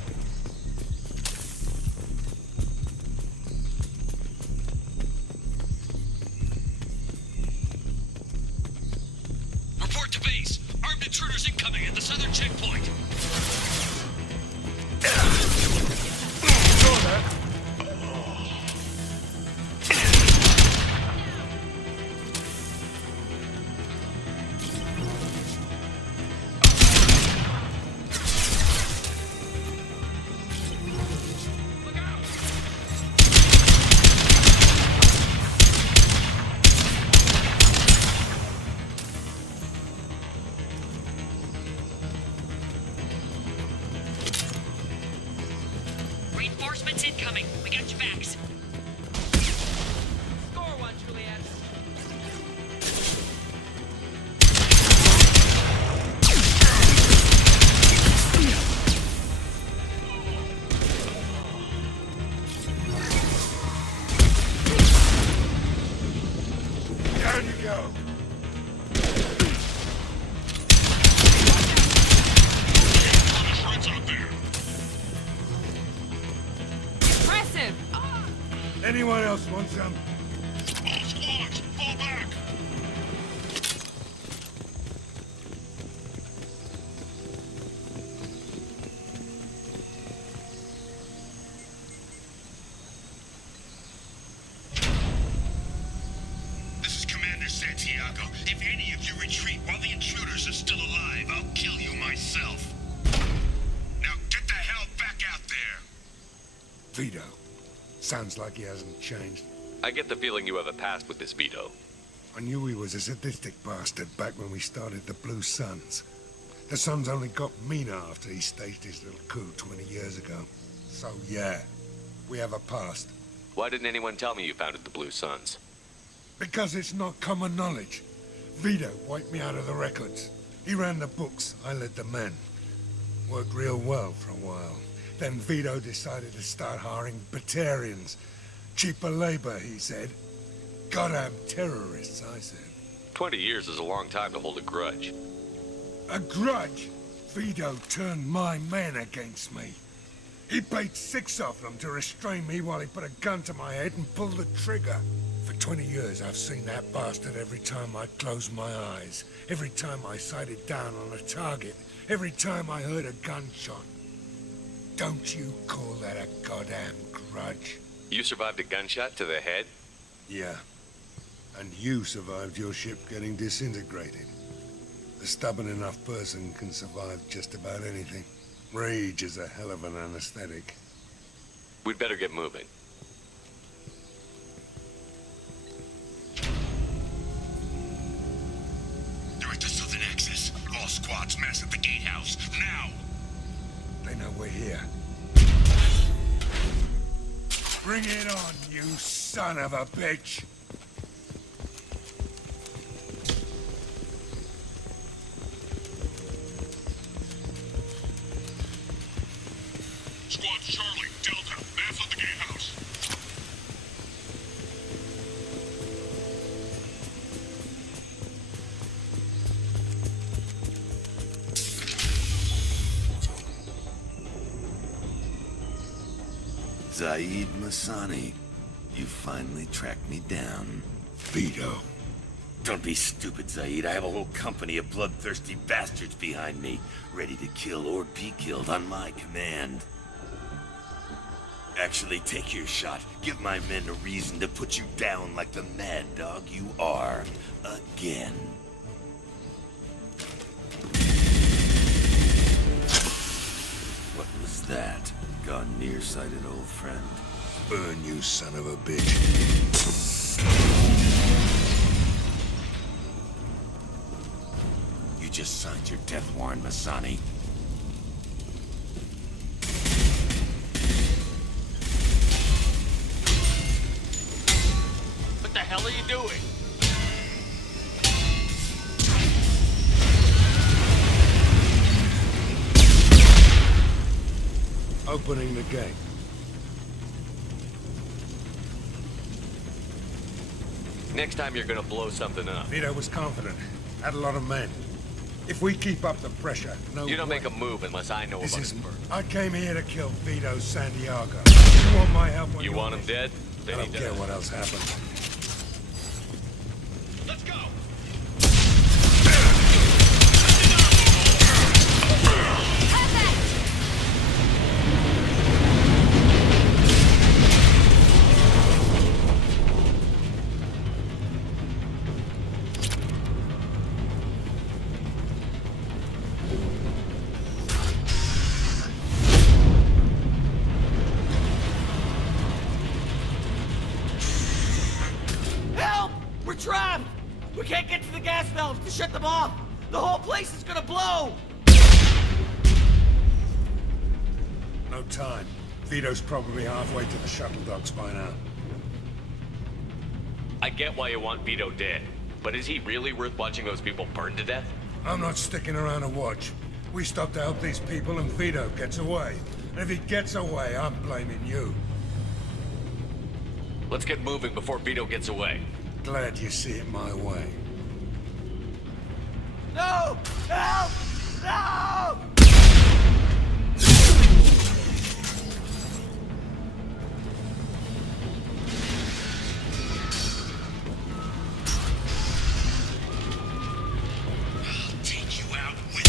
Report to base. Armed intruders incoming at the southern checkpoint. Reinforcements incoming. We got your backs. Score one, Juliet. Down you go. Impressive! Anyone else want some? All squads, fall back. This is Commander Santiago. If any of you retreat while the intruders are still alive, I'll kill you myself. Now get the hell back out there. Vito. Sounds like he hasn't changed. I get the feeling you have a past with this Vito. I knew he was a sadistic bastard back when we started the Blue Suns. The Suns only got meaner after he staged his little coup 20 years ago. So yeah, we have a past. Why didn't anyone tell me you founded the Blue Suns? Because it's not common knowledge. Vito wiped me out of the records. He ran the books, I led the men. Worked real well for a while. Then Vito decided to start hiring Batarians. Cheaper labor, he said. Goddamn terrorists, I said. 20 years is a long time to hold a grudge. A grudge? Vito turned my men against me. He paid 6 of them to restrain me while he put a gun to my head and pulled the trigger. For 20 years, I've seen that bastard every time I closed my eyes. Every time I sighted down on a target. Every time I heard a gunshot. Don't you call that a goddamn grudge? You survived a gunshot to the head? Yeah. And you survived your ship getting disintegrated. A stubborn enough person can survive just about anything. Rage is a hell of an anesthetic. We'd better get moving. They're at the southern axis. All squads mass at the gatehouse, now! They know we're here. Bring it on, you son of a bitch! Squad Charlie, Delta, mass at the gatehouse. Zaid Masani, you finally tracked me down. Vito. Don't be stupid, Zaid. I have a whole company of bloodthirsty bastards behind me, ready to kill or be killed on my command. Actually, take your shot. Give my men a reason to put you down like the mad dog you are. Again. What was that? Gone nearsighted, old friend. Burn, you son of a bitch. You just signed your death warrant, Masani. hell are you doing? Opening the gate. Next time you're gonna blow something up. Vito was confident. Had a lot of men. If we keep up the pressure, no You don't way. make a move unless I know This about is... it first. I came here to kill Vito Santiago. You want my help when You you're want him dead? I Then he don't care does. what else happens. Let's go! Help! We're trapped! We can't get to the gas valves to shut them off! The whole place is gonna blow! No time. Vito's probably halfway to the shuttle docks by now. I get why you want Vito dead, but is he really worth watching those people burn to death? I'm not sticking around to watch. We stop to help these people and Vito gets away. And if he gets away, I'm blaming you. Let's get moving before Vito gets away. Glad you see it my way. No! Help! No! Take you out with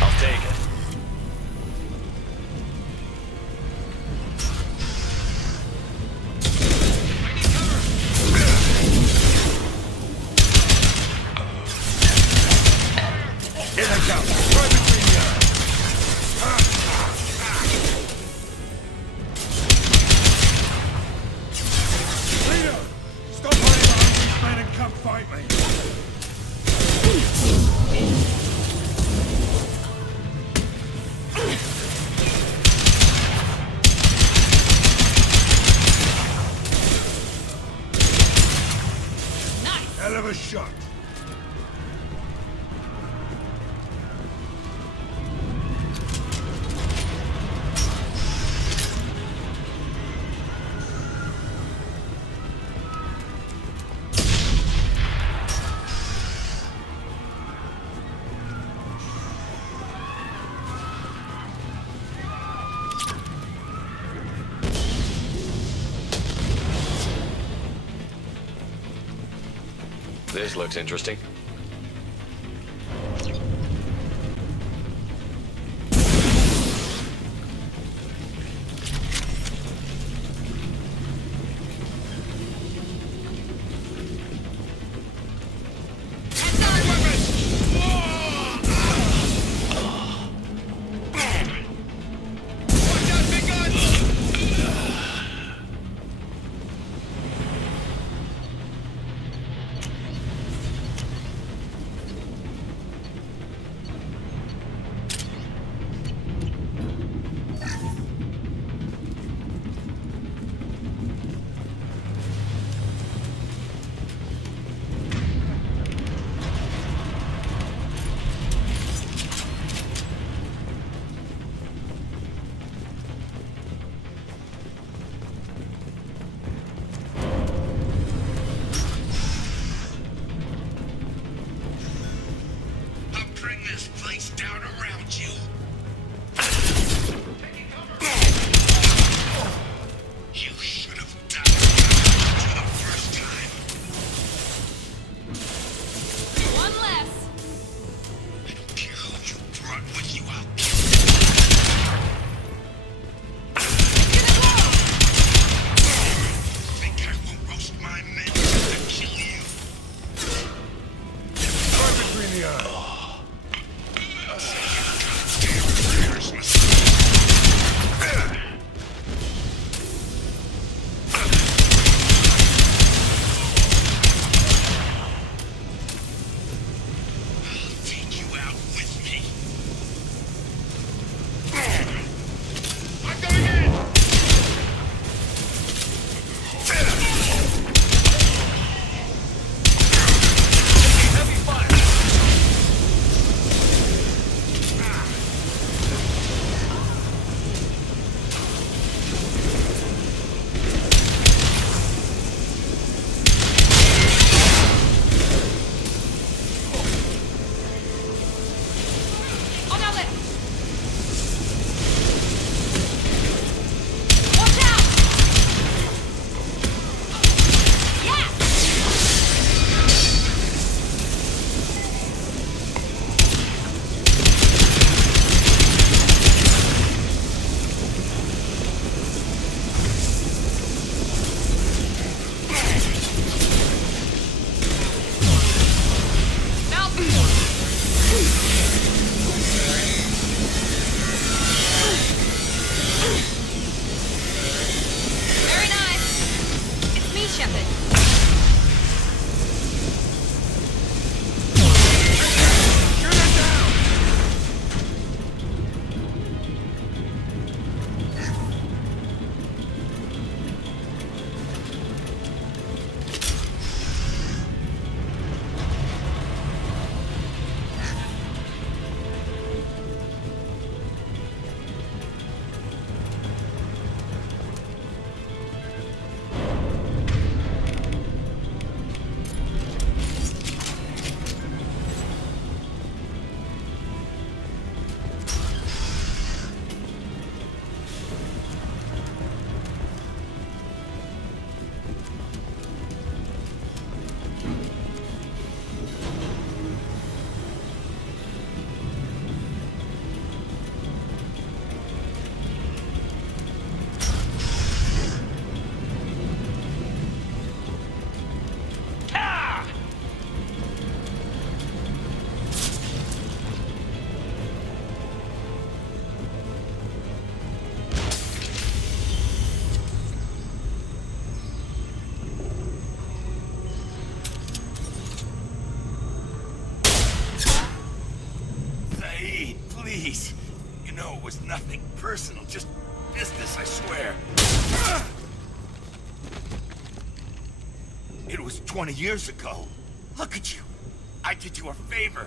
I'll take it. Here they come. Right between you. Vito! Stop hiding behind these men and come fight me. Hell of a shot. This looks interesting. You should have died. Damn it! Please. You know it was nothing personal, just business, I swear. It was 20 years ago. Look at you. I did you a favor.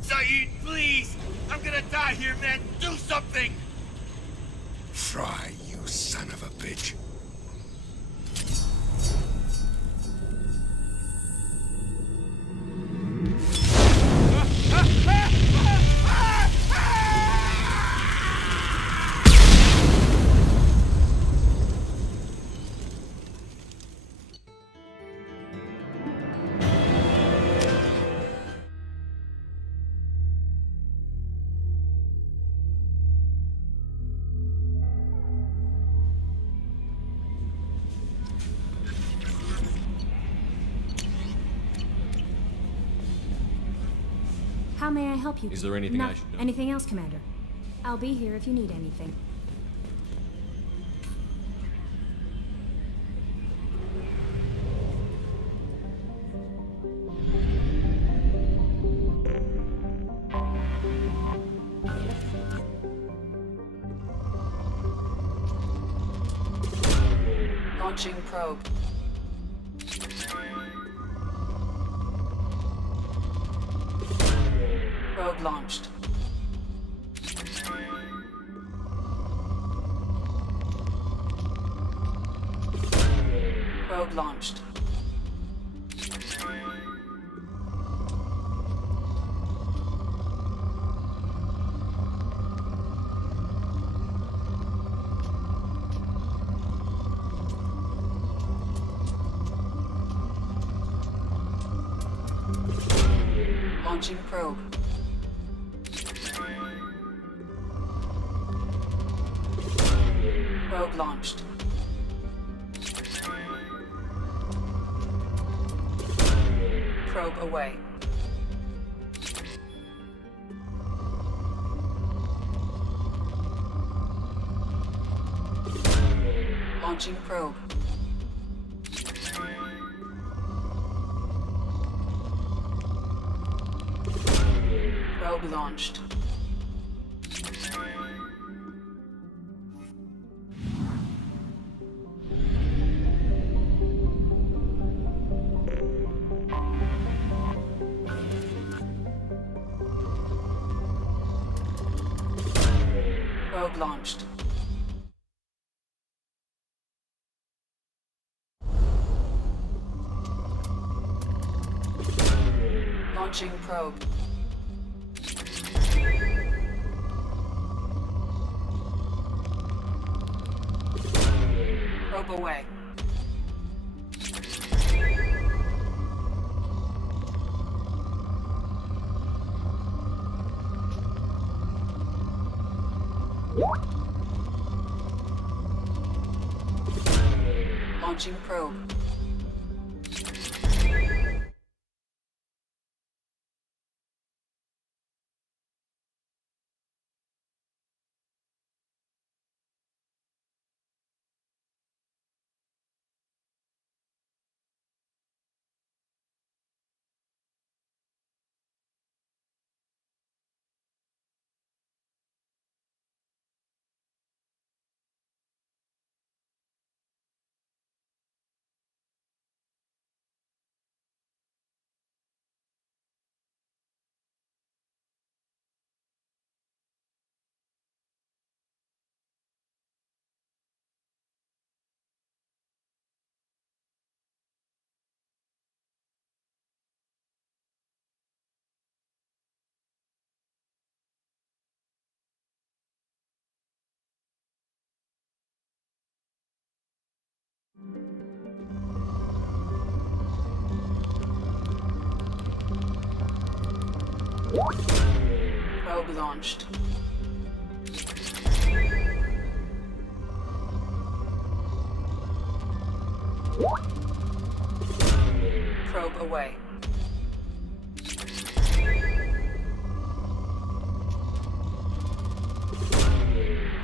Saeed, please! I'm gonna die here, man! Do something! Try, you son of a bitch. How may I help you? Is there anything I should know? Anything else, Commander? I'll be here if you need anything. Launching probe. Probe launched. Probe launched. Launching probe. Probe launched. Probe away. Launching probe. Probe launched. Probe launched. Launching probe. Probe away. Launching probe. Probe launched. Probe away.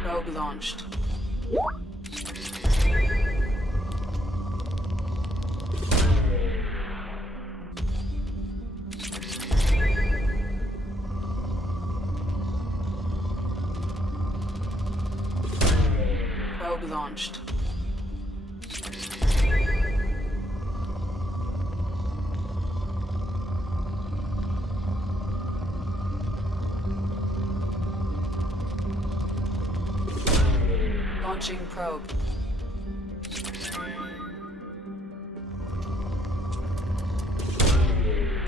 Probe launched. Probe launched. Launching probe.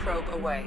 Probe away.